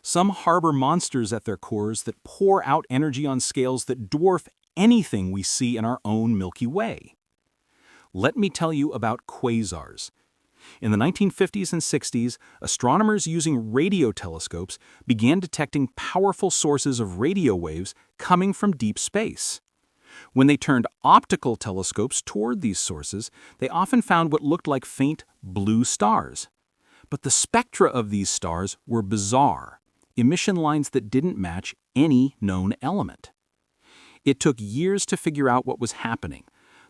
Some harbor monsters at their cores that pour out energy on scales that dwarf anything we see in our own Milky Way. Let me tell you about quasars. In the 1950s and 60s, astronomers using radio telescopes began detecting powerful sources of radio waves coming from deep space. When they turned optical telescopes toward these sources, they often found what looked like faint blue stars. But the spectra of these stars were bizarre, emission lines that didn't match any known element. It took years to figure out what was happening.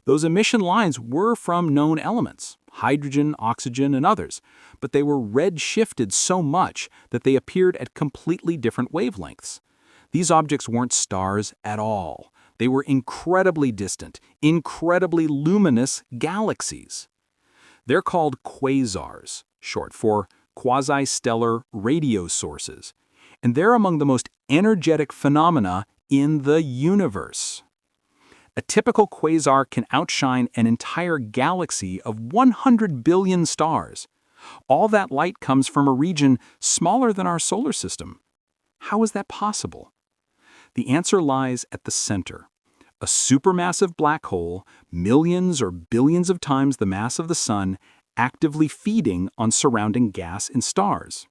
Those emission lines were from known elements, hydrogen, oxygen, and others, but they were red-shifted so much that they appeared at completely different wavelengths. These objects weren't stars at all. They were incredibly distant, incredibly luminous galaxies. They're called quasars, short for quasi-stellar radio sources, and they're among the most energetic phenomena in the universe. A typical quasar can outshine an entire galaxy of 100 billion stars. All that light comes from a region smaller than our solar system. How is that possible? The answer lies at the center. A supermassive black hole, millions or billions of times the mass of the sun, actively feeding on surrounding gas and stars.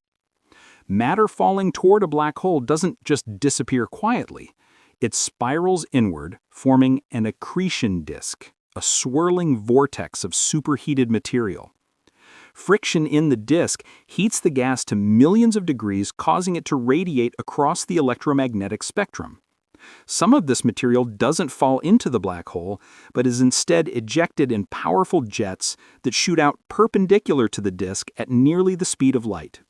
Matter falling toward a black hole doesn't just disappear quietly. It spirals inward, forming an accretion disk, a swirling vortex of superheated material. Friction in the disk heats the gas to millions of degrees, causing it to radiate across the electromagnetic spectrum. Some of this material doesn't fall into the black hole, but is instead ejected in powerful jets that shoot out perpendicular to the disk at nearly the speed of light.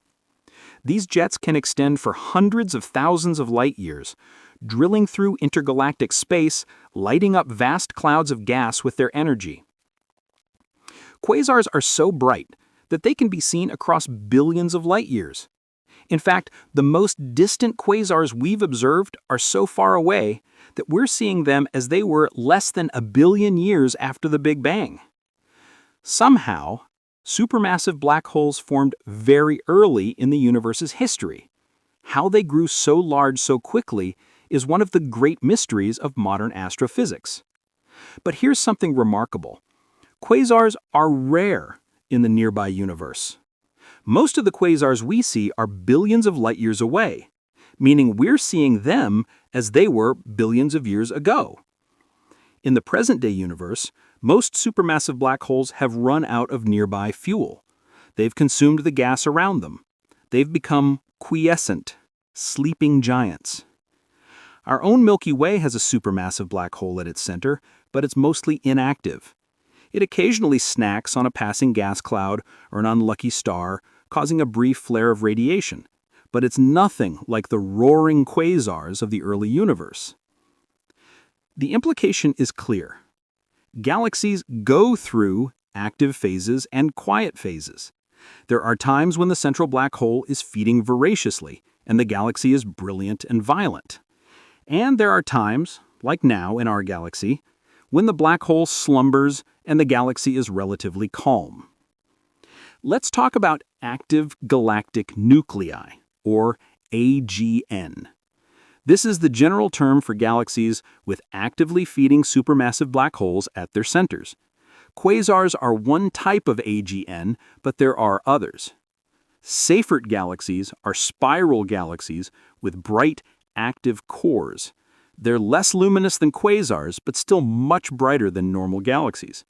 These jets can extend for hundreds of thousands of light years, drilling through intergalactic space, lighting up vast clouds of gas with their energy. Quasars are so bright that they can be seen across billions of light years. In fact, the most distant quasars we've observed are so far away that we're seeing them as they were less than a billion years after the Big Bang. Somehow, supermassive black holes formed very early in the universe's history. How they grew so large so quickly is one of the great mysteries of modern astrophysics. But here's something remarkable. Quasars are rare in the nearby universe. Most of the quasars we see are billions of light years away, meaning we're seeing them as they were billions of years ago. In the present-day universe, most supermassive black holes have run out of nearby fuel. They've consumed the gas around them. They've become quiescent, sleeping giants. Our own Milky Way has a supermassive black hole at its center, but it's mostly inactive. It occasionally snacks on a passing gas cloud or an unlucky star, causing a brief flare of radiation, but it's nothing like the roaring quasars of the early universe. The implication is clear. Galaxies go through active phases and quiet phases. There are times when the central black hole is feeding voraciously, and the galaxy is brilliant and violent. And there are times, like now in our galaxy, when the black hole slumbers and the galaxy is relatively calm. Let's talk about active galactic nuclei, or AGN. This is the general term for galaxies with actively feeding supermassive black holes at their centers. Quasars are one type of AGN, but there are others. Seyfert galaxies are spiral galaxies with bright, active cores. They're less luminous than quasars, but still much brighter than normal galaxies.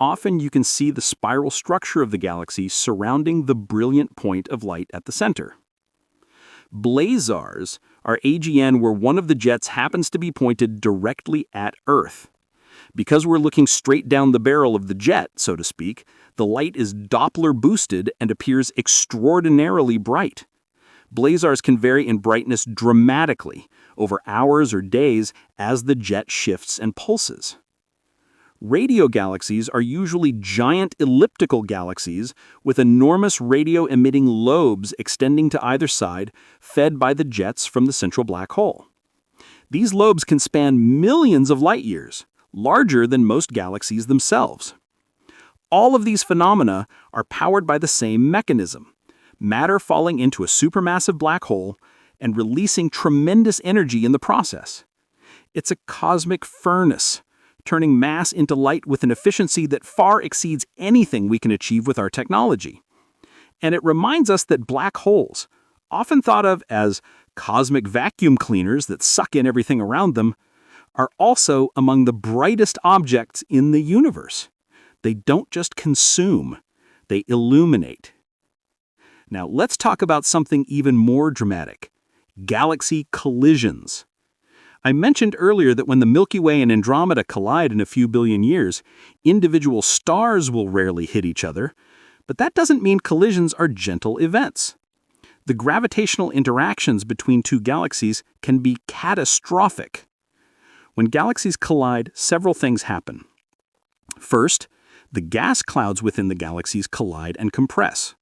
Often you can see the spiral structure of the galaxy surrounding the brilliant point of light at the center. Blazars are AGN where one of the jets happens to be pointed directly at Earth. Because we're looking straight down the barrel of the jet, so to speak, the light is Doppler boosted and appears extraordinarily bright. Blazars can vary in brightness dramatically over hours or days as the jet shifts and pulses. Radio galaxies are usually giant elliptical galaxies with enormous radio-emitting lobes extending to either side, fed by the jets from the central black hole. These lobes can span millions of light years, larger than most galaxies themselves. All of these phenomena are powered by the same mechanism: matter falling into a supermassive black hole and releasing tremendous energy in the process. It's a cosmic furnace, turning mass into light with an efficiency that far exceeds anything we can achieve with our technology. And it reminds us that black holes, often thought of as cosmic vacuum cleaners that suck in everything around them, are also among the brightest objects in the universe. They don't just consume, they illuminate. Now let's talk about something even more dramatic: galaxy collisions. I mentioned earlier that when the Milky Way and Andromeda collide in a few billion years, individual stars will rarely hit each other, but that doesn't mean collisions are gentle events. The gravitational interactions between two galaxies can be catastrophic. When galaxies collide, several things happen. First, the gas clouds within the galaxies collide and compress.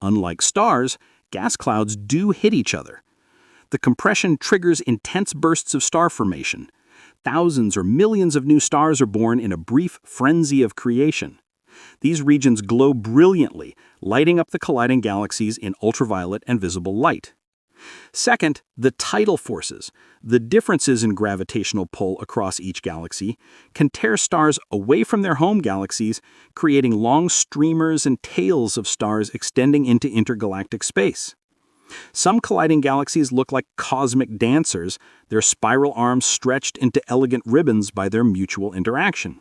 Unlike stars, gas clouds do hit each other. The compression triggers intense bursts of star formation. Thousands or millions of new stars are born in a brief frenzy of creation. These regions glow brilliantly, lighting up the colliding galaxies in ultraviolet and visible light. Second, the tidal forces, the differences in gravitational pull across each galaxy, can tear stars away from their home galaxies, creating long streamers and tails of stars extending into intergalactic space. Some colliding galaxies look like cosmic dancers, their spiral arms stretched into elegant ribbons by their mutual interaction.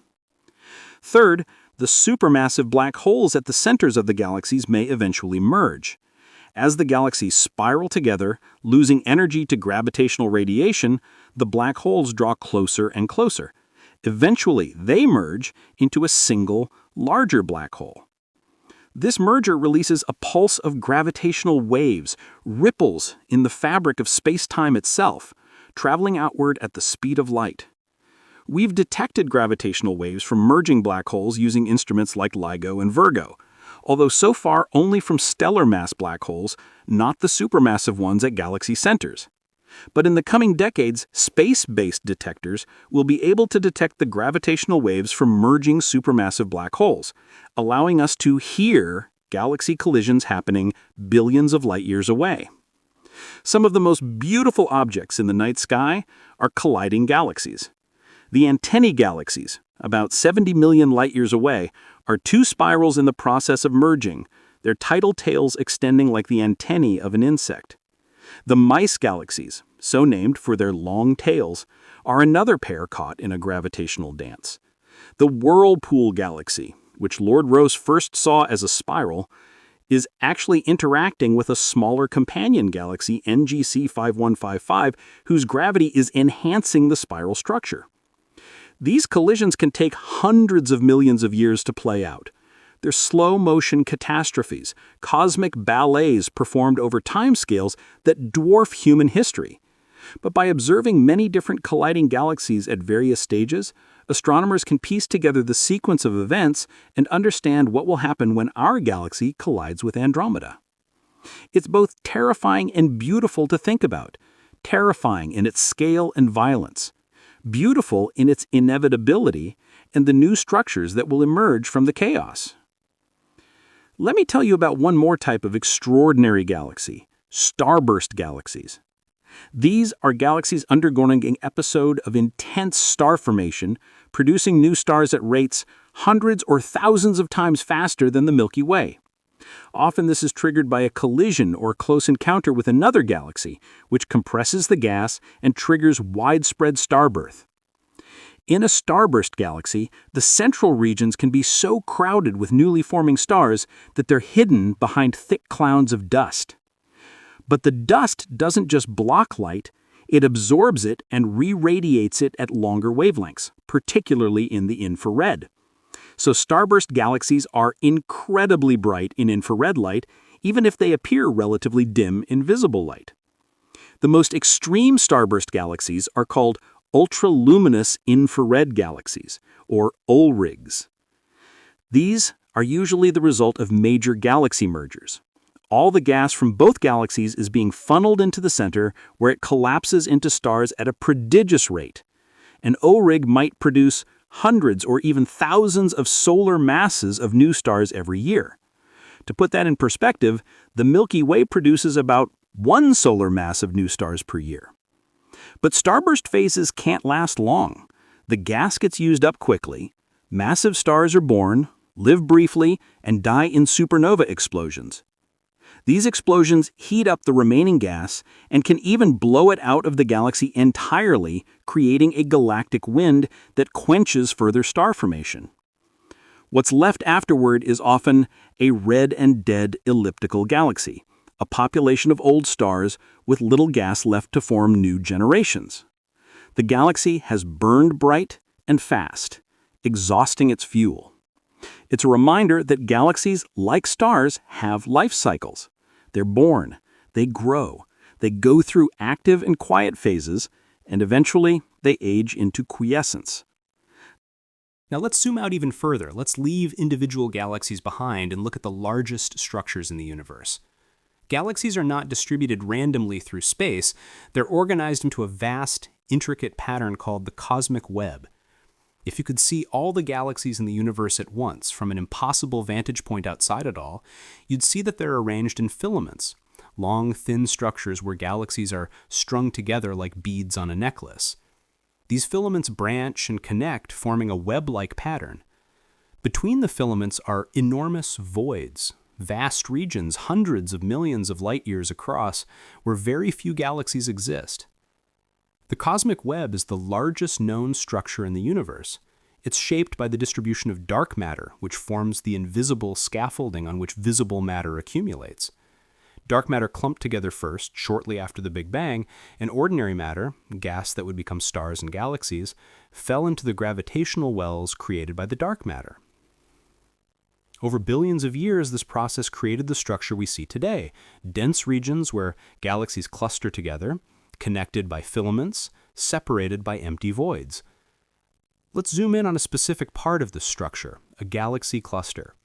Third, the supermassive black holes at the centers of the galaxies may eventually merge. As the galaxies spiral together, losing energy to gravitational radiation, the black holes draw closer and closer. Eventually, they merge into a single, larger black hole. This merger releases a pulse of gravitational waves, ripples in the fabric of space-time itself, traveling outward at the speed of light. We've detected gravitational waves from merging black holes using instruments like LIGO and Virgo, although so far only from stellar mass black holes, not the supermassive ones at galaxy centers. But in the coming decades, space-based detectors will be able to detect the gravitational waves from merging supermassive black holes, allowing us to hear galaxy collisions happening billions of light years away. Some of the most beautiful objects in the night sky are colliding galaxies. The antennae galaxies, about 70 million light-years away, are two spirals in the process of merging, their tidal tails extending like the antennae of an insect. The mice galaxies, so named for their long tails, are another pair caught in a gravitational dance. The Whirlpool Galaxy, which Lord Rosse first saw as a spiral, is actually interacting with a smaller companion galaxy, NGC 5155, whose gravity is enhancing the spiral structure. These collisions can take hundreds of millions of years to play out. They're slow-motion catastrophes, cosmic ballets performed over timescales that dwarf human history. But by observing many different colliding galaxies at various stages, astronomers can piece together the sequence of events and understand what will happen when our galaxy collides with Andromeda. It's both terrifying and beautiful to think about, terrifying in its scale and violence, beautiful in its inevitability and the new structures that will emerge from the chaos. Let me tell you about one more type of extraordinary galaxy, starburst galaxies. These are galaxies undergoing an episode of intense star formation, producing new stars at rates hundreds or thousands of times faster than the Milky Way. Often this is triggered by a collision or close encounter with another galaxy, which compresses the gas and triggers widespread starbirth. In a starburst galaxy, the central regions can be so crowded with newly forming stars that they're hidden behind thick clouds of dust. But the dust doesn't just block light, it absorbs it and re-radiates it at longer wavelengths, particularly in the infrared. So starburst galaxies are incredibly bright in infrared light, even if they appear relatively dim in visible light. The most extreme starburst galaxies are called ultraluminous infrared galaxies, or OLRIGs. These are usually the result of major galaxy mergers. All the gas from both galaxies is being funneled into the center, where it collapses into stars at a prodigious rate. An ORIG might produce hundreds or even thousands of solar masses of new stars every year. To put that in perspective, the Milky Way produces about one solar mass of new stars per year. But starburst phases can't last long. The gas gets used up quickly, massive stars are born, live briefly, and die in supernova explosions. These explosions heat up the remaining gas and can even blow it out of the galaxy entirely, creating a galactic wind that quenches further star formation. What's left afterward is often a red and dead elliptical galaxy, a population of old stars with little gas left to form new generations. The galaxy has burned bright and fast, exhausting its fuel. It's a reminder that galaxies, like stars, have life cycles. They're born, they grow, they go through active and quiet phases, and eventually they age into quiescence. Now let's zoom out even further. Let's leave individual galaxies behind and look at the largest structures in the universe. Galaxies are not distributed randomly through space. They're organized into a vast, intricate pattern called the cosmic web. If you could see all the galaxies in the universe at once from an impossible vantage point outside it all, you'd see that they're arranged in filaments, long, thin structures where galaxies are strung together like beads on a necklace. These filaments branch and connect, forming a web-like pattern. Between the filaments are enormous voids, vast regions hundreds of millions of light years across, where very few galaxies exist. The cosmic web is the largest known structure in the universe. It's shaped by the distribution of dark matter, which forms the invisible scaffolding on which visible matter accumulates. Dark matter clumped together first, shortly after the Big Bang, and ordinary matter, gas that would become stars and galaxies, fell into the gravitational wells created by the dark matter. Over billions of years, this process created the structure we see today, dense regions where galaxies cluster together, connected by filaments, separated by empty voids. Let's zoom in on a specific part of this structure, a galaxy cluster.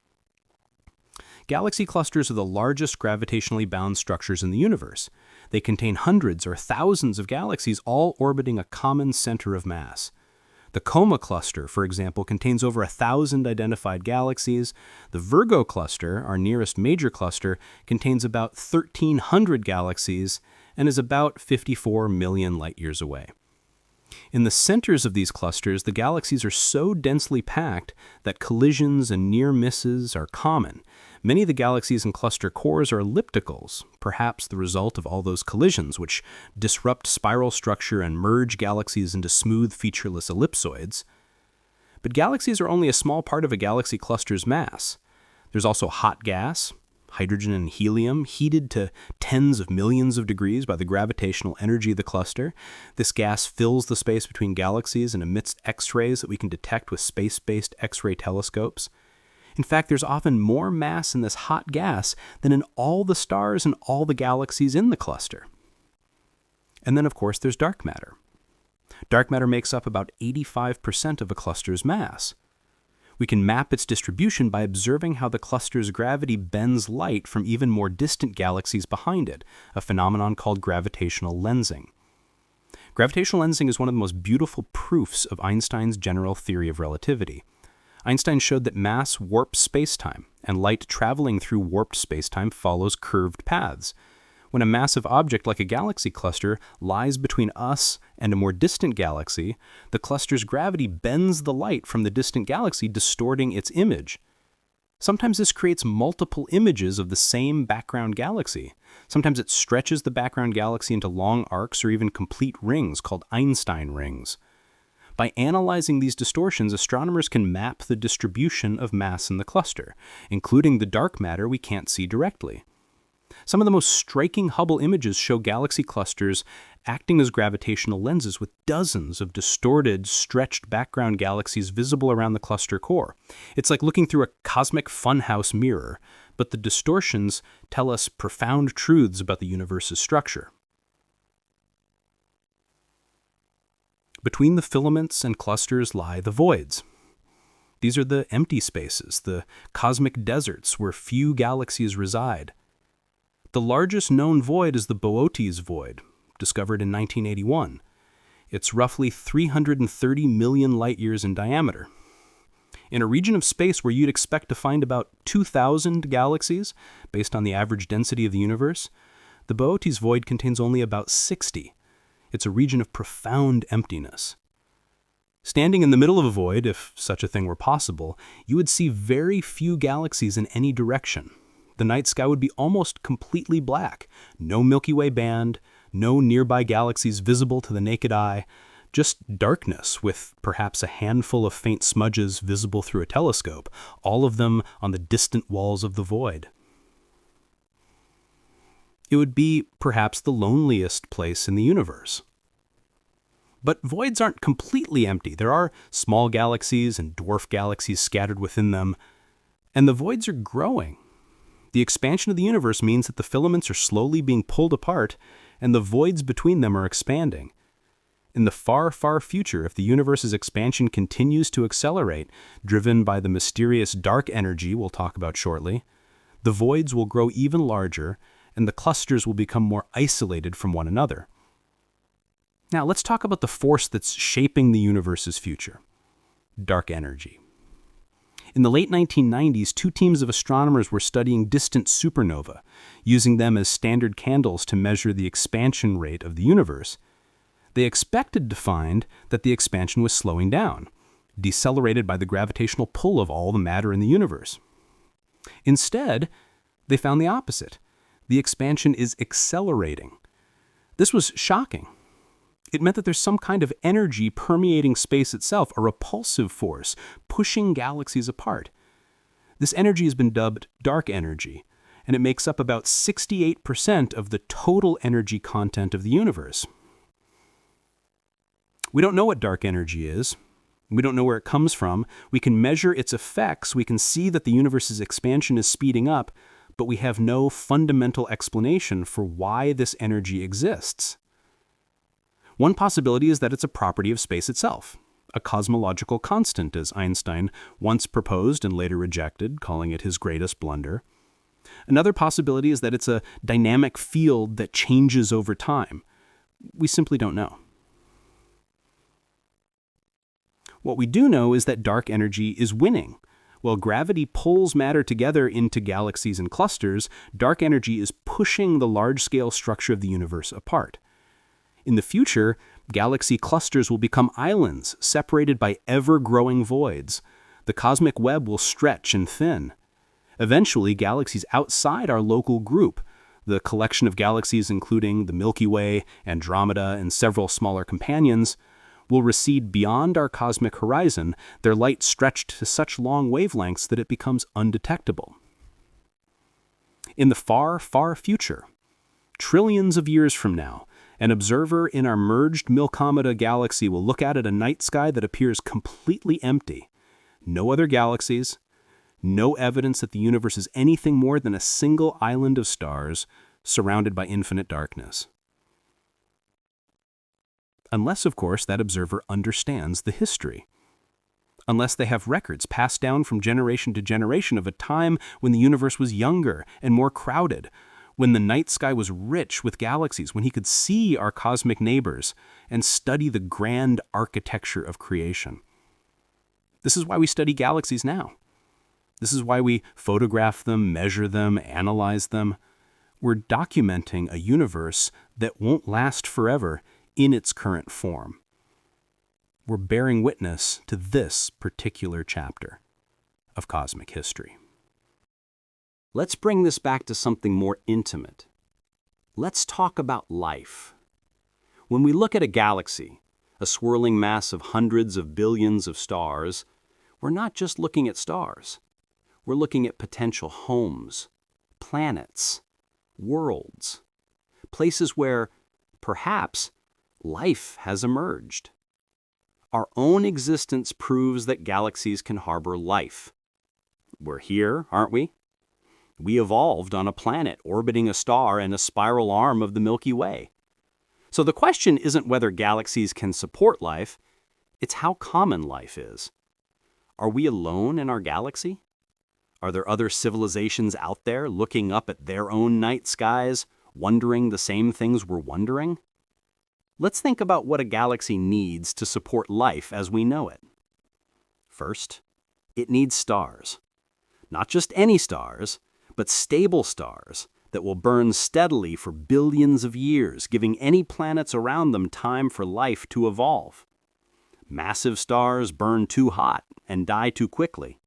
Galaxy clusters are the largest gravitationally bound structures in the universe. They contain hundreds or thousands of galaxies all orbiting a common center of mass. The Coma cluster, for example, contains over 1,000 identified galaxies. The Virgo cluster, our nearest major cluster, contains about 1,300 galaxies and is about 54 million light-years away. In the centers of these clusters, the galaxies are so densely packed that collisions and near misses are common, Many of the galaxies and cluster cores are ellipticals, perhaps the result of all those collisions which disrupt spiral structure and merge galaxies into smooth, featureless ellipsoids. But galaxies are only a small part of a galaxy cluster's mass. There's also hot gas, hydrogen and helium, heated to tens of millions of degrees by the gravitational energy of the cluster. This gas fills the space between galaxies and emits X-rays that we can detect with space-based X-ray telescopes. In fact, there's often more mass in this hot gas than in all the stars and all the galaxies in the cluster. And then, of course, there's dark matter. Dark matter makes up about 85% of a cluster's mass. We can map its distribution by observing how the cluster's gravity bends light from even more distant galaxies behind it, a phenomenon called gravitational lensing. Gravitational lensing is one of the most beautiful proofs of Einstein's general theory of relativity. Einstein showed that mass warps spacetime, and light traveling through warped spacetime follows curved paths. When a massive object like a galaxy cluster lies between us and a more distant galaxy, the cluster's gravity bends the light from the distant galaxy, distorting its image. Sometimes this creates multiple images of the same background galaxy. Sometimes it stretches the background galaxy into long arcs or even complete rings called Einstein rings. By analyzing these distortions, astronomers can map the distribution of mass in the cluster, including the dark matter we can't see directly. Some of the most striking Hubble images show galaxy clusters acting as gravitational lenses with dozens of distorted, stretched background galaxies visible around the cluster core. It's like looking through a cosmic funhouse mirror, but the distortions tell us profound truths about the universe's structure. Between the filaments and clusters lie the voids. These are the empty spaces, the cosmic deserts where few galaxies reside. The largest known void is the Boötes void, discovered in 1981. It's roughly 330 million light-years in diameter. In a region of space where you'd expect to find about 2,000 galaxies, based on the average density of the universe, the Boötes void contains only about 60. It's a region of profound emptiness. Standing in the middle of a void, if such a thing were possible, you would see very few galaxies in any direction. The night sky would be almost completely black. No Milky Way band, no nearby galaxies visible to the naked eye, just darkness with perhaps a handful of faint smudges visible through a telescope, all of them on the distant walls of the void. It would be perhaps the loneliest place in the universe. But voids aren't completely empty. There are small galaxies and dwarf galaxies scattered within them, and the voids are growing. The expansion of the universe means that the filaments are slowly being pulled apart, and the voids between them are expanding. In the far, far future, if the universe's expansion continues to accelerate, driven by the mysterious dark energy we'll talk about shortly, the voids will grow even larger, and the clusters will become more isolated from one another. Now, let's talk about the force that's shaping the universe's future: dark energy. In the late 1990s, two teams of astronomers were studying distant supernovae, using them as standard candles to measure the expansion rate of the universe. They expected to find that the expansion was slowing down, decelerated by the gravitational pull of all the matter in the universe. Instead, they found the opposite. The expansion is accelerating. This was shocking. It meant that there's some kind of energy permeating space itself, a repulsive force, pushing galaxies apart. This energy has been dubbed dark energy, and it makes up about 68% of the total energy content of the universe. We don't know what dark energy is. We don't know where it comes from. We can measure its effects. We can see that the universe's expansion is speeding up, but we have no fundamental explanation for why this energy exists. One possibility is that it's a property of space itself, a cosmological constant, as Einstein once proposed and later rejected, calling it his greatest blunder. Another possibility is that it's a dynamic field that changes over time. We simply don't know. What we do know is that dark energy is winning. While gravity pulls matter together into galaxies and clusters, dark energy is pushing the large-scale structure of the universe apart. In the future, galaxy clusters will become islands separated by ever-growing voids. The cosmic web will stretch and thin. Eventually, galaxies outside our local group, the collection of galaxies including the Milky Way, Andromeda, and several smaller companions, will recede beyond our cosmic horizon, their light stretched to such long wavelengths that it becomes undetectable. In the far, far future, trillions of years from now, an observer in our merged Milkomeda galaxy will look out at a night sky that appears completely empty. No other galaxies, no evidence that the universe is anything more than a single island of stars surrounded by infinite darkness. Unless, of course, that observer understands the history. Unless they have records passed down from generation to generation of a time when the universe was younger and more crowded, when the night sky was rich with galaxies, when he could see our cosmic neighbors and study the grand architecture of creation. This is why we study galaxies now. This is why we photograph them, measure them, analyze them. We're documenting a universe that won't last forever in its current form. We're bearing witness to this particular chapter of cosmic history. Let's bring this back to something more intimate. Let's talk about life. When we look at a galaxy, a swirling mass of hundreds of billions of stars, we're not just looking at stars. We're looking at potential homes, planets, worlds, places where, perhaps, life has emerged. Our own existence proves that galaxies can harbor life. We're here, aren't we? We evolved on a planet orbiting a star and a spiral arm of the Milky Way. So the question isn't whether galaxies can support life, it's how common life is. Are we alone in our galaxy? Are there other civilizations out there looking up at their own night skies, wondering the same things we're wondering? Let's think about what a galaxy needs to support life as we know it. First, it needs stars. Not just any stars, but stable stars that will burn steadily for billions of years, giving any planets around them time for life to evolve. Massive stars burn too hot and die too quickly.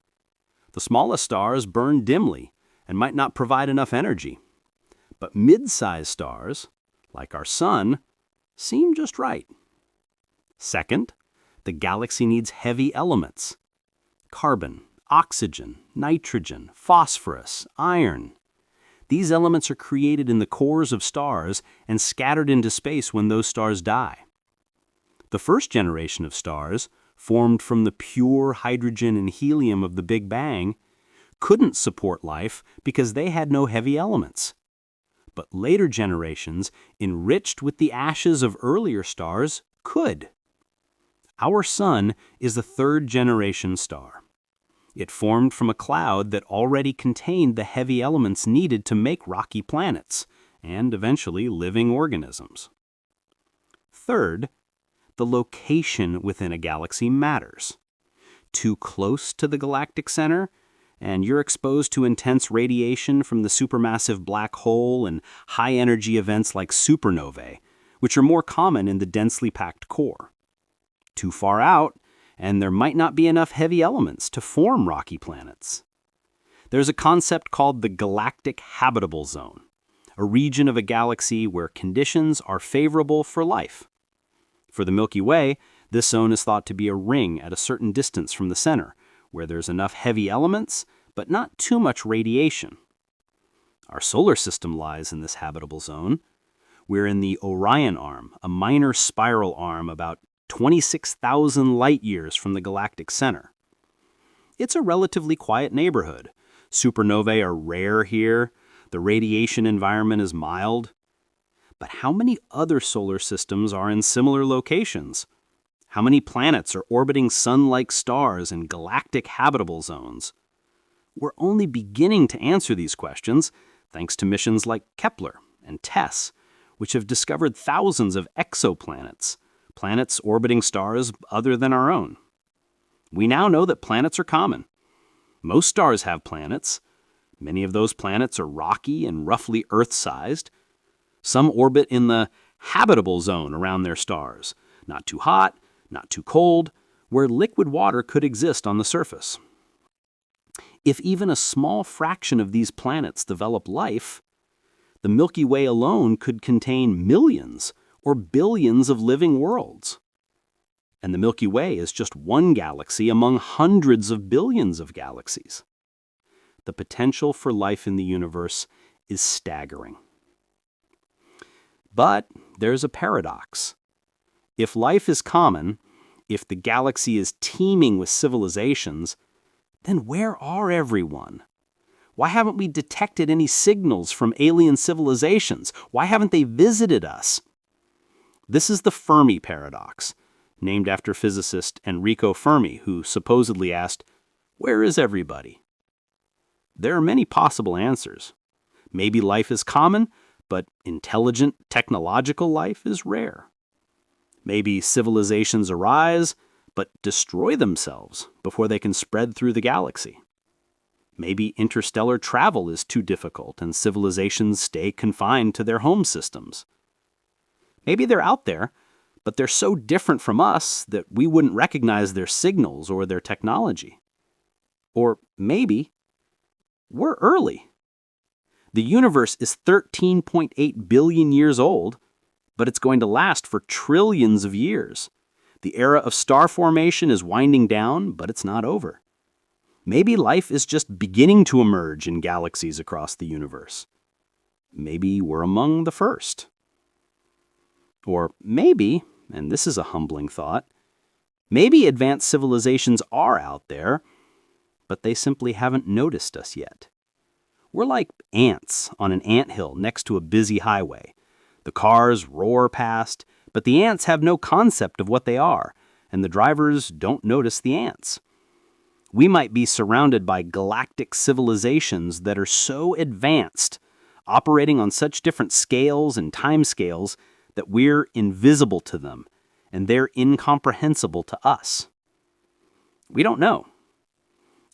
The smallest stars burn dimly and might not provide enough energy. But mid-sized stars, like our Sun, seem just right. Second, the galaxy needs heavy elements. Carbon, oxygen, nitrogen, phosphorus, iron. These elements are created in the cores of stars and scattered into space when those stars die. The first generation of stars, formed from the pure hydrogen and helium of the Big Bang, couldn't support life because they had no heavy elements. But later generations, enriched with the ashes of earlier stars, could. Our Sun is a third-generation star. It formed from a cloud that already contained the heavy elements needed to make rocky planets, and eventually living organisms. Third, the location within a galaxy matters. Too close to the galactic center, and you're exposed to intense radiation from the supermassive black hole and high-energy events like supernovae, which are more common in the densely packed core. Too far out, and there might not be enough heavy elements to form rocky planets. There's a concept called the galactic habitable zone, a region of a galaxy where conditions are favorable for life. For the Milky Way, this zone is thought to be a ring at a certain distance from the center, where there's enough heavy elements, but not too much radiation. Our solar system lies in this habitable zone. We're in the Orion arm, a minor spiral arm about 26,000 light-years from the galactic center. It's a relatively quiet neighborhood. Supernovae are rare here. The radiation environment is mild. But how many other solar systems are in similar locations? How many planets are orbiting sun-like stars in galactic habitable zones? We're only beginning to answer these questions thanks to missions like Kepler and TESS, which have discovered thousands of exoplanets, planets orbiting stars other than our own. We now know that planets are common. Most stars have planets. Many of those planets are rocky and roughly Earth-sized. Some orbit in the habitable zone around their stars, not too hot, not too cold, where liquid water could exist on the surface. If even a small fraction of these planets develop life, the Milky Way alone could contain millions or billions of living worlds. And the Milky Way is just one galaxy among hundreds of billions of galaxies. The potential for life in the universe is staggering. But there's a paradox. If life is common, if the galaxy is teeming with civilizations, then where are everyone? Why haven't we detected any signals from alien civilizations? Why haven't they visited us? This is the Fermi paradox, named after physicist Enrico Fermi, who supposedly asked, "Where is everybody?" There are many possible answers. Maybe life is common, but intelligent technological life is rare. Maybe civilizations arise, but destroy themselves before they can spread through the galaxy. Maybe interstellar travel is too difficult and civilizations stay confined to their home systems. Maybe they're out there, but they're so different from us that we wouldn't recognize their signals or their technology. Or maybe we're early. The universe is 13.8 billion years old, but it's going to last for trillions of years. The era of star formation is winding down, but it's not over. Maybe life is just beginning to emerge in galaxies across the universe. Maybe we're among the first. Or maybe, and this is a humbling thought, maybe advanced civilizations are out there, but they simply haven't noticed us yet. We're like ants on an anthill next to a busy highway. The cars roar past, but the ants have no concept of what they are, and the drivers don't notice the ants. We might be surrounded by galactic civilizations that are so advanced, operating on such different scales and timescales, that we're invisible to them, and they're incomprehensible to us. We don't know.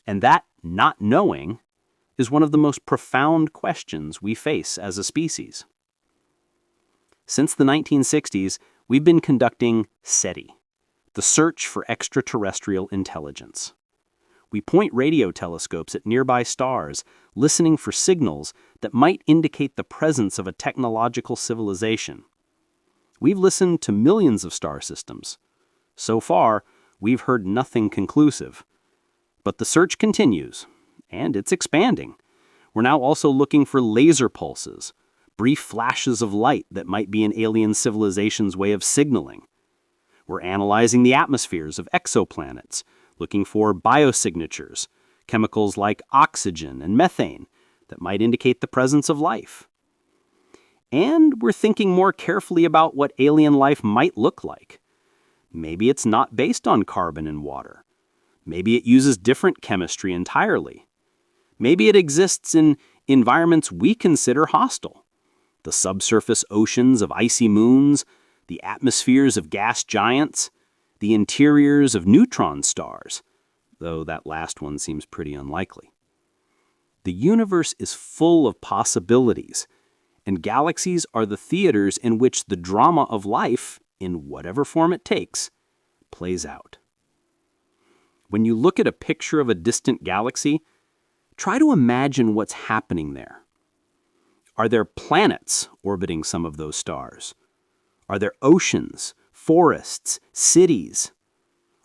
And that not knowing is one of the most profound questions we face as a species. Since the 1960s, we've been conducting SETI, the search for extraterrestrial intelligence. We point radio telescopes at nearby stars, listening for signals that might indicate the presence of a technological civilization. We've listened to millions of star systems. So far, we've heard nothing conclusive. But the search continues, and it's expanding. We're now also looking for laser pulses, brief flashes of light that might be an alien civilization's way of signaling. We're analyzing the atmospheres of exoplanets, looking for biosignatures, chemicals like oxygen and methane that might indicate the presence of life. And we're thinking more carefully about what alien life might look like. Maybe it's not based on carbon and water. Maybe it uses different chemistry entirely. Maybe it exists in environments we consider hostile. The subsurface oceans of icy moons, the atmospheres of gas giants, the interiors of neutron stars, though that last one seems pretty unlikely. The universe is full of possibilities, and galaxies are the theaters in which the drama of life, in whatever form it takes, plays out. When you look at a picture of a distant galaxy, try to imagine what's happening there. Are there planets orbiting some of those stars? Are there oceans, forests, cities?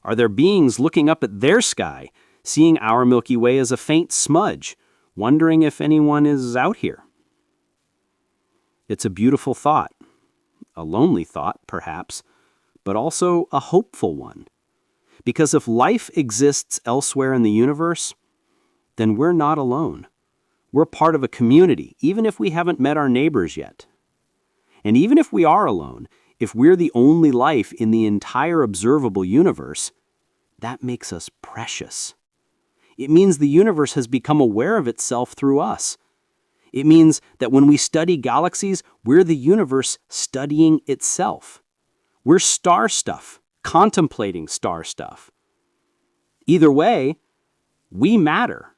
Are there beings looking up at their sky, seeing our Milky Way as a faint smudge, wondering if anyone is out here? It's a beautiful thought, a lonely thought, perhaps, but also a hopeful one. Because if life exists elsewhere in the universe, then we're not alone. We're part of a community, even if we haven't met our neighbors yet. And even if we are alone, if we're the only life in the entire observable universe, that makes us precious. It means the universe has become aware of itself through us. It means that when we study galaxies, we're the universe studying itself. We're star stuff, contemplating star stuff. Either way, we matter.